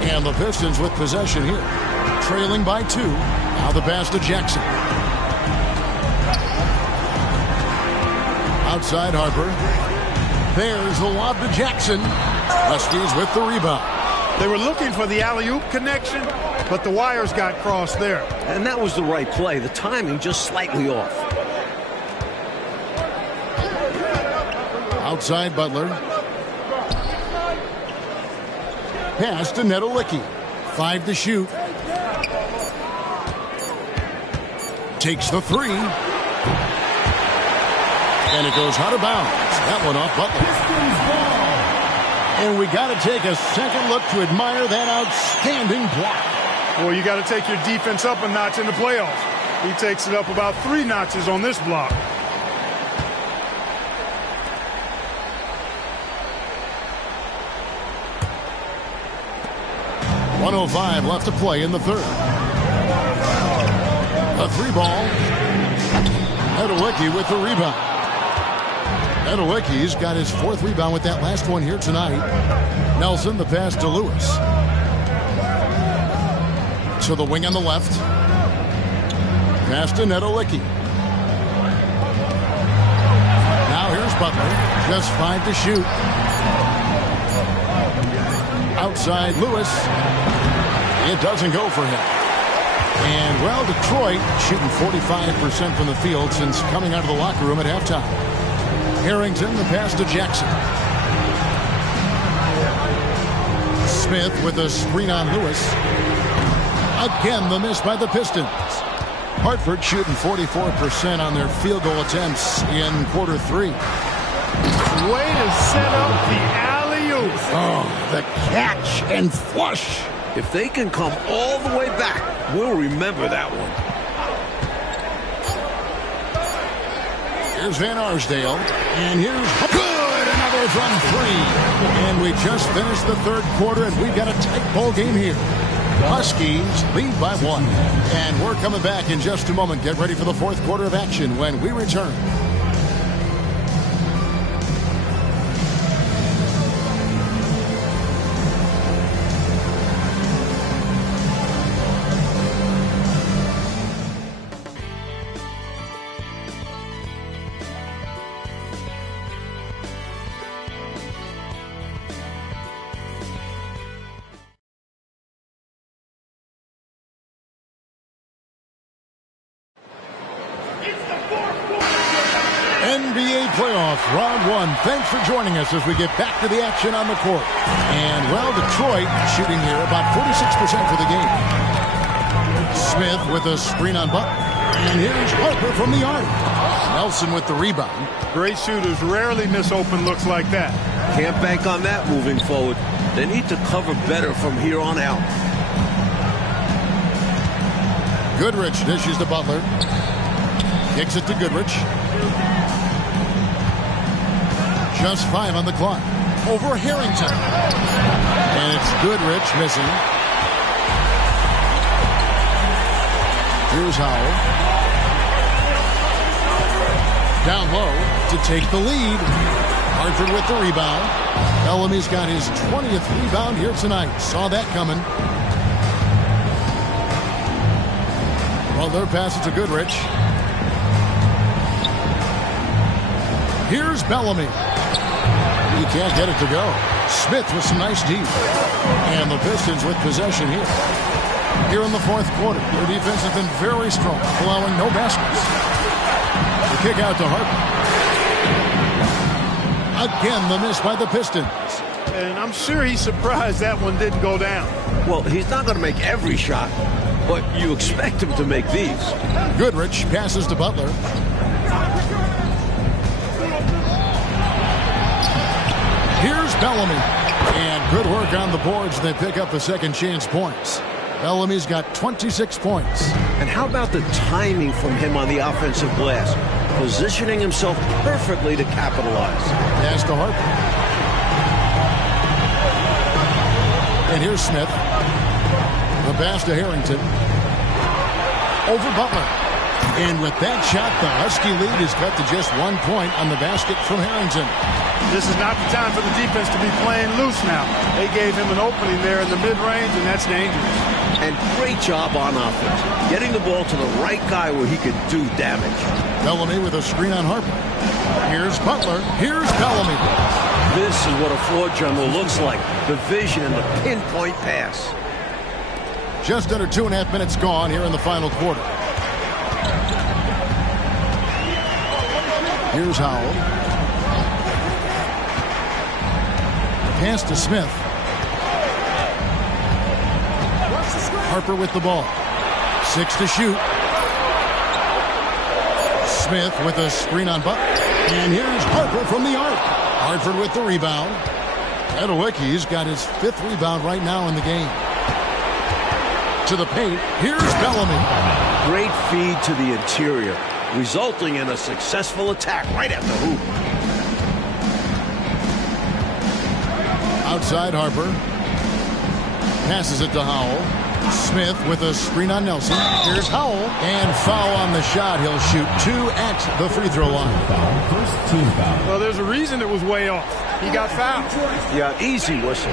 And the Pistons with possession here. Trailing by 2. Now the pass to Jackson. Outside Harper. There's the lob to Jackson. Huskies with the rebound. They were looking for the alley-oop connection, but the wires got crossed there. And that was the right play. The timing just slightly off. Outside Butler. Pass to Nedolicki. 5 to shoot. Takes the 3. And it goes out of bounds. That one off Butler. And we got to take a second look to admire that outstanding block. Well, you got to take your defense up a notch in the playoffs. He takes it up about 3 notches on this block. .105 left to play in the third. A 3-ball. Nedolicki with the rebound. Nedolicki's got his 4th rebound with that last one here tonight. Nelson the pass to Lewis. To the wing on the left. Pass to Nedolicki. Now here's Butler. Just 5 to shoot. Outside Lewis. It doesn't go for him. And, well, Detroit shooting 45% from the field since coming out of the locker room at halftime. Harrington, the pass to Jackson. Smith with a screen on Lewis. Again, the miss by the Pistons. Hartford shooting 44% on their field goal attempts in quarter 3. Way to set up the alley-oop. Oh, the catch and flush. If they can come all the way back, we'll remember that one. Here's Van Arsdale. And here's good. Another from 3. And we just finished the third quarter, and we've got a tight ball game here. Huskies lead by 1. And we're coming back in just a moment. Get ready for the fourth quarter of action when we return. NBA playoffs, round one. Thanks for joining us as we get back to the action on the court. And, well, Detroit shooting here about 46% for the game. Smith with a screen on Butler. And here's Harper from the arc. Nelson with the rebound. Great shooters rarely miss open looks like that. Can't bank on that moving forward. They need to cover better from here on out. Goodrich dishes to Butler. Kicks it to Goodrich. Just 5 on the clock. Over Harrington. And it's Goodrich missing. Here's Howell. Down low to take the lead. Hartford with the rebound. Bellamy's got his 20th rebound here tonight. Saw that coming. Butler passes to Goodrich. Here's Bellamy. He can't get it to go. Smith with some nice deep. And the Pistons with possession here. Here in the fourth quarter, their defense has been very strong, allowing no baskets. The kick out to Harper. Again, the miss by the Pistons. And I'm sure he's surprised that one didn't go down. Well, he's not going to make every shot, but you expect him to make these. Goodrich passes to Butler. Here's Bellamy. And good work on the boards. They pick up the second chance points. Bellamy's got 26 points. And how about the timing from him on the offensive glass? Positioning himself perfectly to capitalize. Pass to Harper. And here's Smith. The pass to Harrington. Over Butler. And with that shot, the Husky lead is cut to just 1 point on the basket from Harrington. This is not the time for the defense to be playing loose now. They gave him an opening there in the mid-range, and that's dangerous. And great job on offense. Getting the ball to the right guy where he could do damage. Bellamy with a screen on Harper. Here's Butler. Here's Bellamy. This is what a floor general looks like. The vision and the pinpoint pass. Just under 2.5 minutes gone here in the final quarter. Here's Howell. Pass to Smith. Harper with the ball. 6 to shoot. Smith with a screen on Butler. And here's Harper from the arc. Hartford with the rebound. Adelicki's got his 5th rebound right now in the game. To the paint. Here's Bellamy. Great feed to the interior, resulting in a successful attack right at the hoop. Outside Harper. Passes it to Howell. Smith with a screen on Nelson. Here's Howell. And foul on the shot. He'll shoot 2 at the free throw line. First team foul. Well, there's a reason it was way off. He got fouled. Yeah, easy whistle.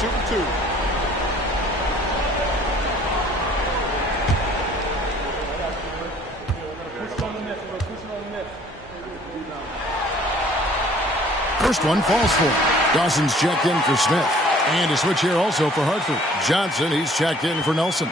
Shooting 2. First one falls for him. Dawson's checked in for Smith. And a switch here also for Hartford. Johnson, he's checked in for Nelson.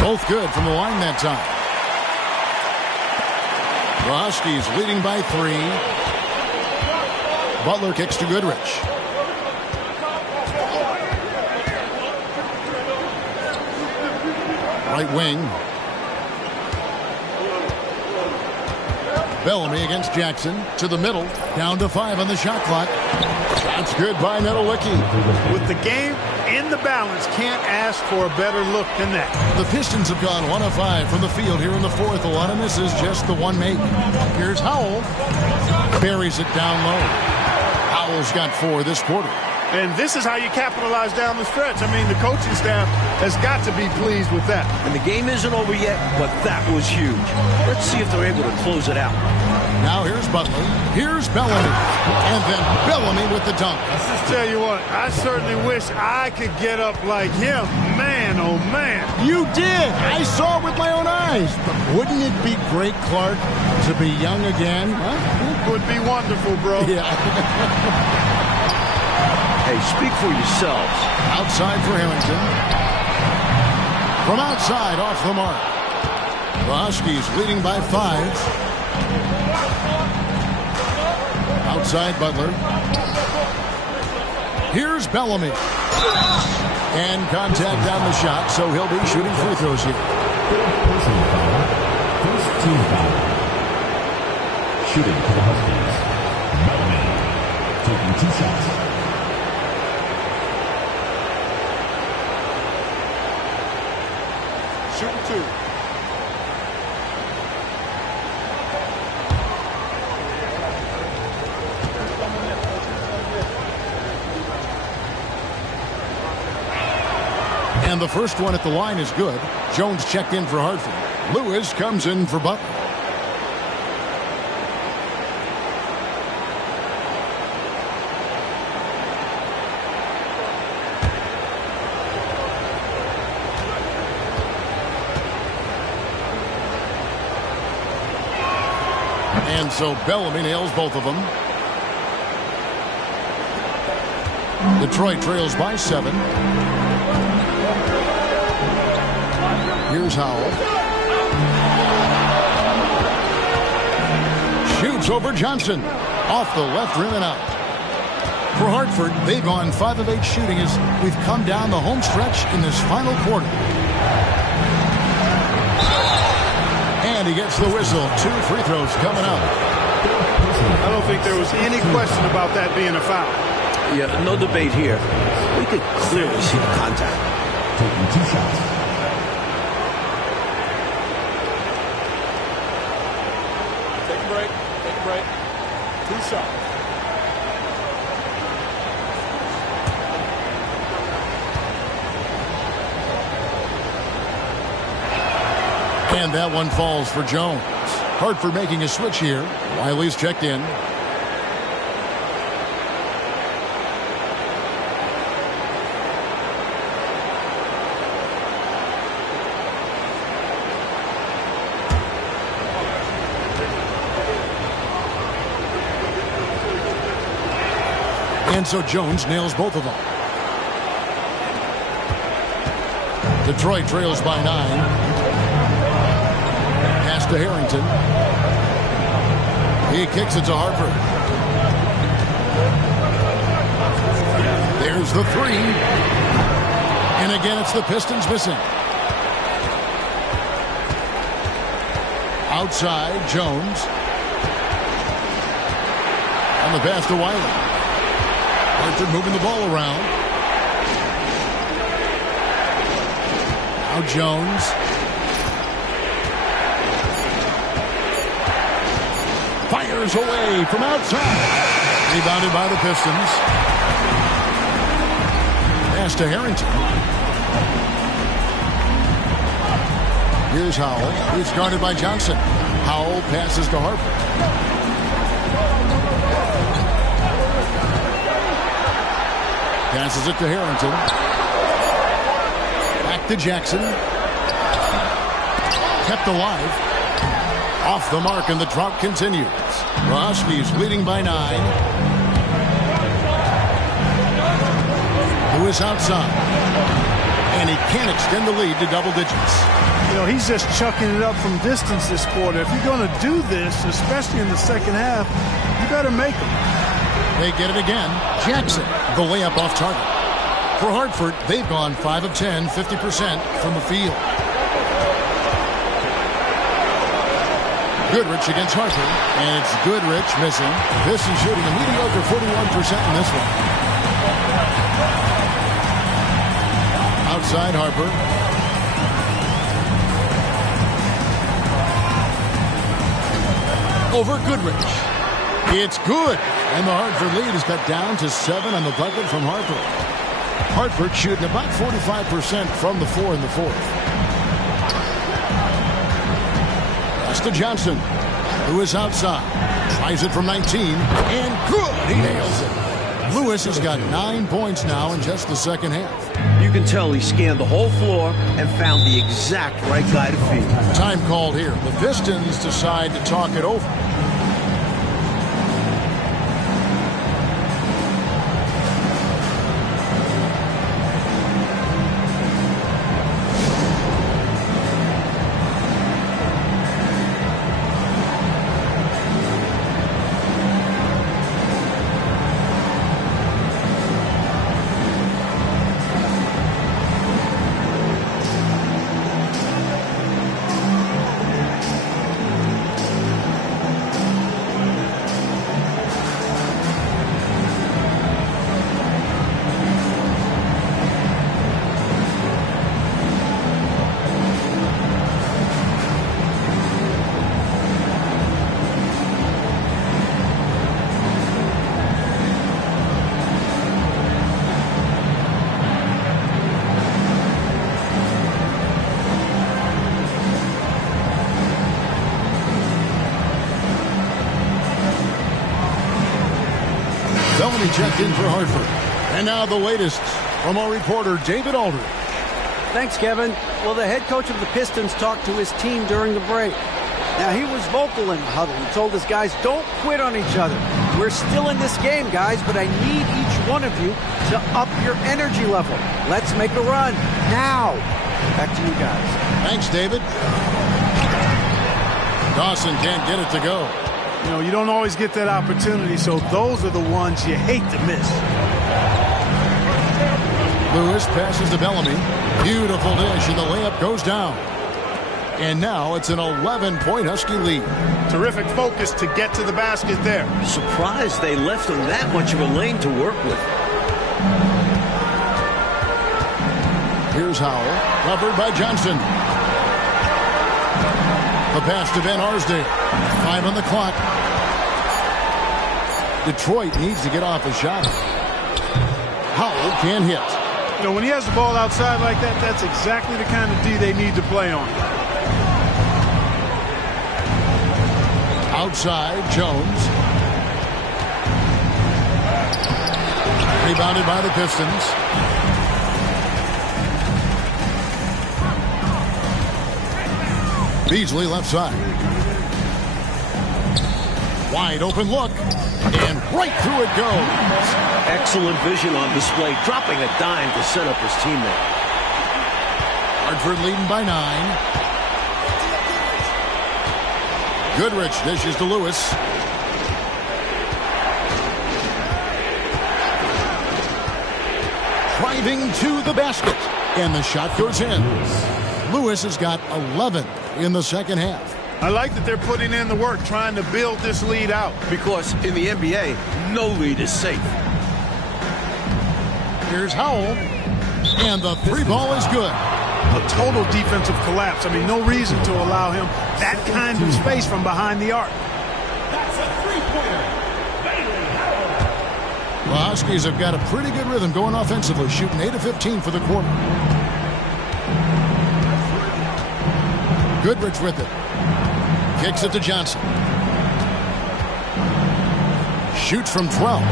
Both good from the line that time. The Huskies leading by 3. Butler kicks to Goodrich. Right wing. Bellamy against Jackson. To the middle. Down to 5 on the shot clock. That's good by Adelicki. With the game in the balance, can't ask for a better look than that. The Pistons have gone 1 of 5 from the field here in the fourth. A lot of misses, just the one make. Here's Howell. Buries it down low. Howell's got 4 this quarter. And this is how you capitalize down the stretch. I mean, the coaching staff has got to be pleased with that. And the game isn't over yet, but that was huge. Let's see if they're able to close it out. Now here's Butler. Here's Bellamy. And then Bellamy with the dunk. Tell you what, I certainly wish I could get up like him. Man, oh man. You did. I saw it with my own eyes. But wouldn't it be great, Clark, to be young again? Huh? Would be wonderful, bro. Yeah. Hey, speak for yourselves. Outside for Harrington. From outside, off the mark. The Huskies leading by 5. Outside Butler. Here's Bellamy. And contact on the shot, so he'll be shooting free throws here. Personal foul. First team foul. Shooting for the Huskies. Bellamy. Taking 2 shots. Shooting 2. And the first one at the line is good. Jones checked in for Hartford. Lewis comes in for Butler. And so Bellamy nails both of them. Detroit trails by 7. Here's Howell. Shoots over Johnson. Off the left rim and out. For Hartford, they've gone 5 of 8 shooting as we've come down the home stretch in this final quarter. And he gets the whistle. 2 free throws coming up. I don't think there was any question about that being a foul. Yeah, no debate here. We could clearly see the contact. Taking 2 shots. Take a break. Take a break. 2 shots. And that one falls for Jones. Hartford making a switch here. Wiley's checked in. And so Jones nails both of them. Detroit trails by 9. To Harrington. He kicks it to Harper. There's the 3. And again, it's the Pistons missing. Outside, Jones. On the pass to Wiley. Hartford moving the ball around. Now Jones. Fires away from outside. Rebounded by the Pistons. Pass to Harrington. Here's Howell. He's guarded by Johnson. Howell passes to Harper. Passes it to Harrington. Back to Jackson. Kept alive. Off the mark, and the drought continues. The Huskies leading by 9. Lewis outside. And he can't extend the lead to double digits. You know, he's just chucking it up from distance this quarter. If you're going to do this, especially in the second half, you better make them. They get it again. Jackson, the layup off target. For Hartford, they've gone 5 of 10, 50% from the field. Goodrich against Harper, and it's Goodrich missing. This is shooting a mediocre 41% in this one. Outside Harper. Over Goodrich. It's good. And the Hartford lead is cut down to 7 on the bucket from Hartford. Hartford shooting about 45% from the floor in the fourth. Pass to Johnson, who is outside. Tries it from 19, and good. He nails it. Lewis has got 9 points now in just the second half. You can tell he scanned the whole floor and found the exact right guy to feed. Time called here. The Pistons decide to talk it over. Bellamy checked in for Hartford. And now the latest from our reporter, David Aldridge. Thanks, Kevin. Well, the head coach of the Pistons talked to his team during the break. Now, he was vocal in the huddle. He told his guys, don't quit on each other. We're still in this game, guys, but I need each one of you to up your energy level. Let's make a run now. Back to you guys. Thanks, David. Dawson can't get it to go. You know, you don't always get that opportunity, so those are the ones you hate to miss. Lewis passes to Bellamy. Beautiful dish, and the layup goes down. And now it's an 11-point Husky lead. Terrific focus to get to the basket there. Surprised they left him that much of a lane to work with. Here's Howell, covered by Johnson. The pass to Ben Arsdale. 5 on the clock. Detroit needs to get off a shot. Howell can't hit. You know, when he has the ball outside like that, that's exactly the kind of D they need to play on. Outside, Jones. Rebounded by the Pistons. Beasley left side. Wide open look. And right through it goes. Excellent vision on display, dropping a dime to set up his teammate. Hartford leading by 9. Goodrich dishes to Lewis. Driving to the basket. And the shot goes in. Lewis has got 11 in the second half. I like that they're putting in the work, trying to build this lead out. Because in the NBA, no lead is safe. Here's Howell. And the three ball is good. A total defensive collapse. I mean, no reason to allow him that kind of space from behind the arc. That's a three-pointer. The Huskies have got a pretty good rhythm going offensively, shooting 8 of 15 for the quarter. Goodrich with it. Kicks it to Johnson. Shoots from 12.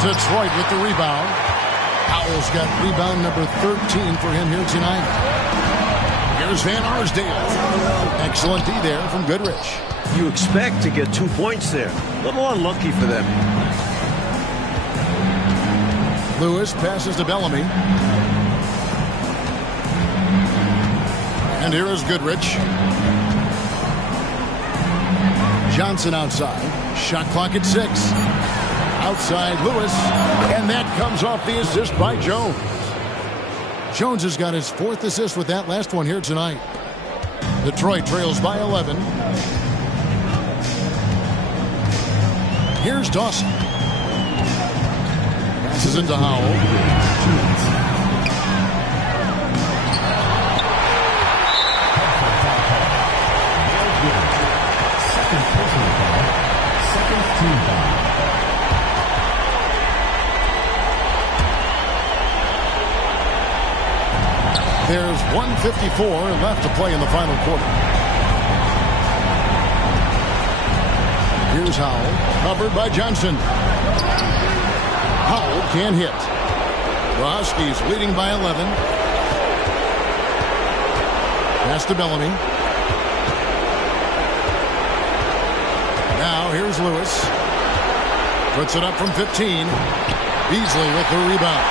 Detroit with the rebound. Howell's got rebound number 13 for him here tonight. Here's Van Arsdale. Excellent D there from Goodrich. You expect to get 2 points there. A little unlucky for them. Lewis passes to Bellamy. And here is Goodrich. Johnson outside. Shot clock at 6. Outside Lewis. And that comes off the assist by Jones. Jones has got his 4th assist with that last one here tonight. Detroit trails by 11. Here's Dawson. Passes it to Howell. Second team foul. There's 1:54 left to play in the final quarter. Here's Howell, covered by Johnson. Howell can't hit. The Huskies leading by 11. Pass to Bellamy. Now here's Lewis. Puts it up from 15. Beasley with the rebound.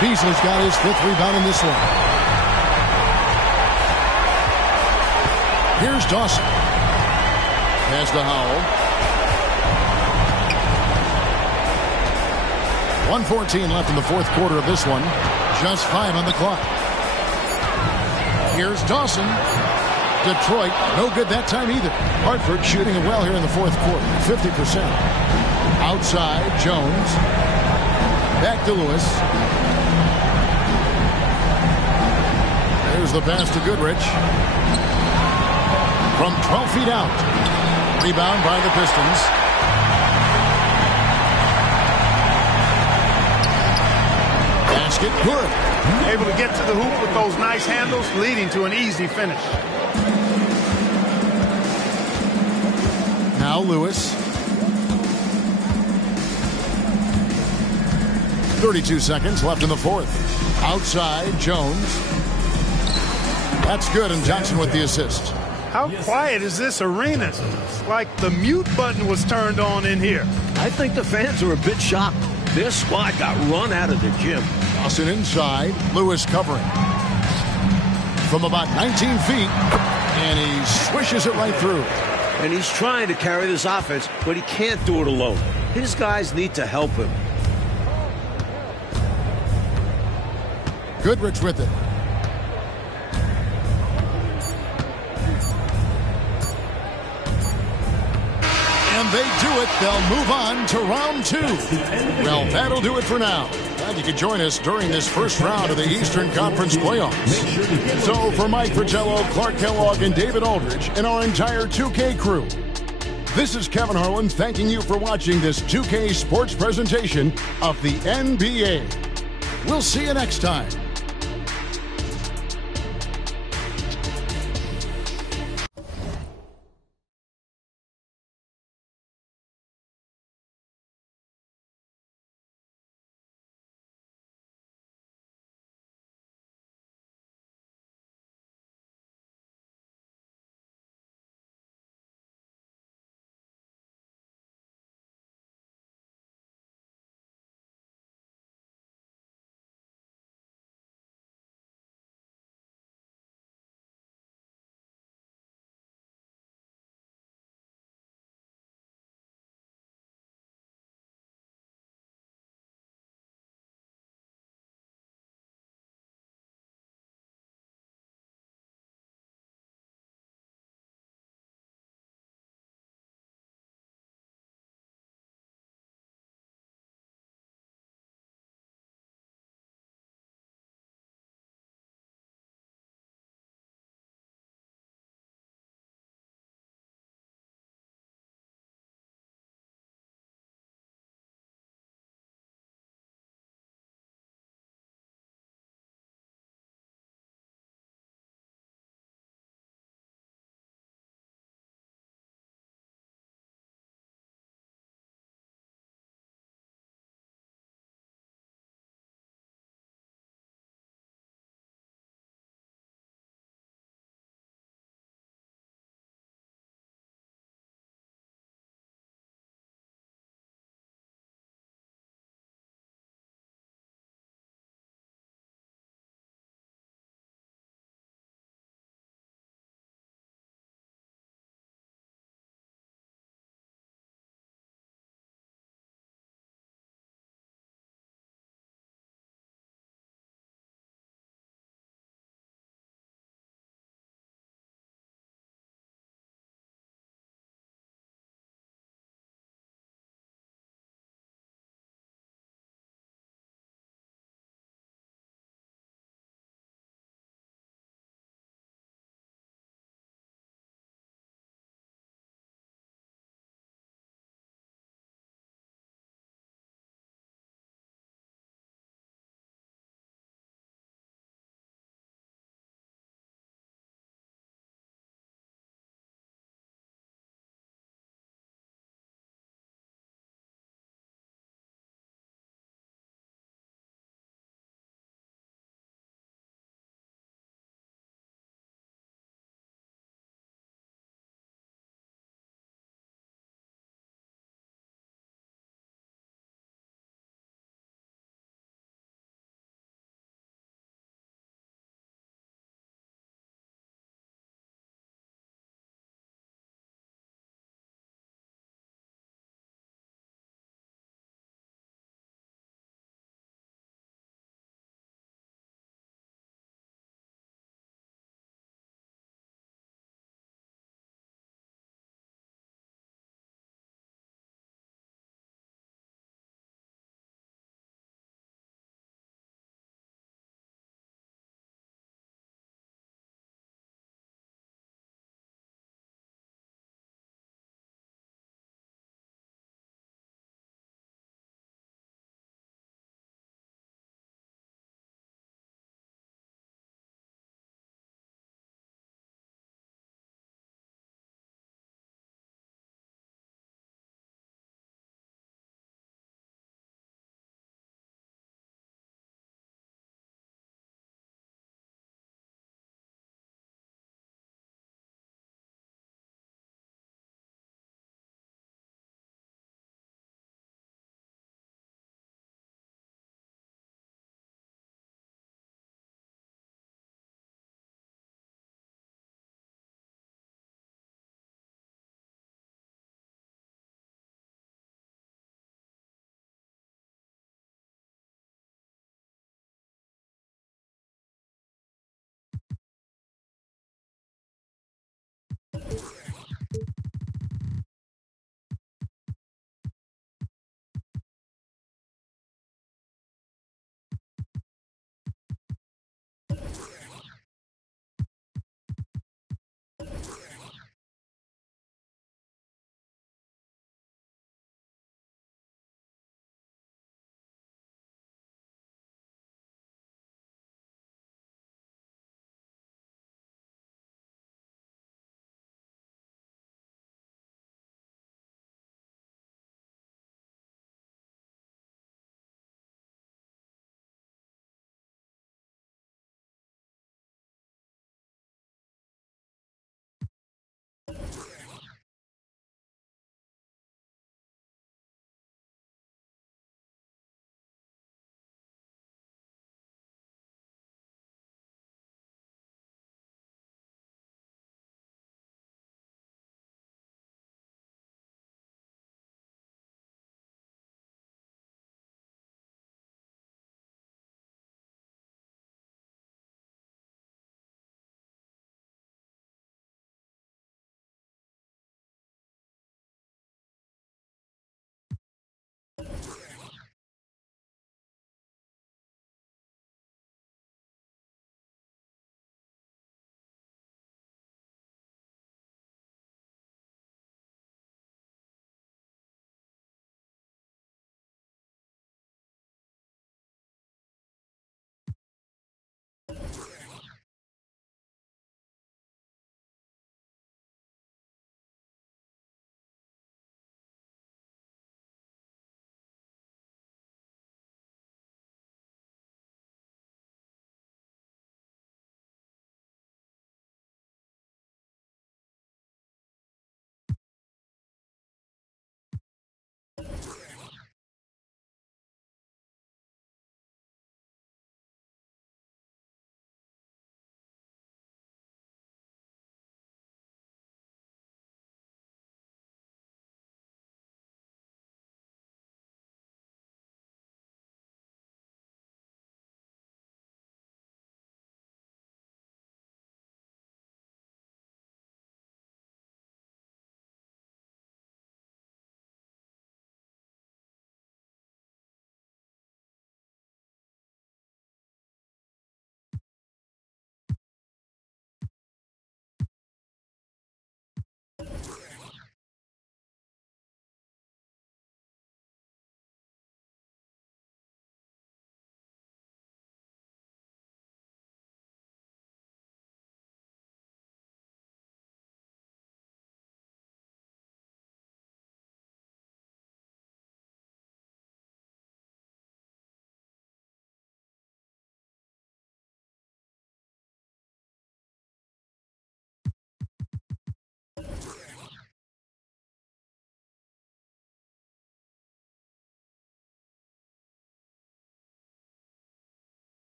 Beasley's got his 5th rebound in this one. Here's Dawson. Pass to Howell. 1:14 left in the 4th quarter of this one. Just 5 on the clock. Here's Dawson. Detroit, no good that time either. Hartford shooting it well here in the 4th quarter, 50%. Outside, Jones. Back to Lewis. There's the pass to Goodrich. From 12 feet out. Rebound by the Pistons. Basket good. Able to get to the hoop with those nice handles, leading to an easy finish. Now Lewis. 32 seconds left in the 4th. Outside, Jones. That's good, and Johnson with the assist. How quiet is this arena? It's like the mute button was turned on in here. I think the fans are a bit shocked. Their squad got run out of the gym. Dawson inside, Lewis covering. From about 19 feet, and he swishes it right through. And he's trying to carry this offense, but he can't do it alone. His guys need to help him. Goodrich with it. And they do it. They'll move on to round 2. Well, that'll do it for now. Glad you could join us during this first round of the Eastern Conference playoffs. So for Mike Fratello, Clark Kellogg, and David Aldridge, and our entire 2K crew, this is Kevin Harlan thanking you for watching this 2K sports presentation of the NBA. We'll see you next time.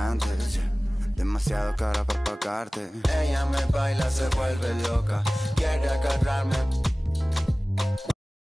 cantes. Demasiado cara para pagarte. Ella me baila, se vuelve loca. Quiere agarrarme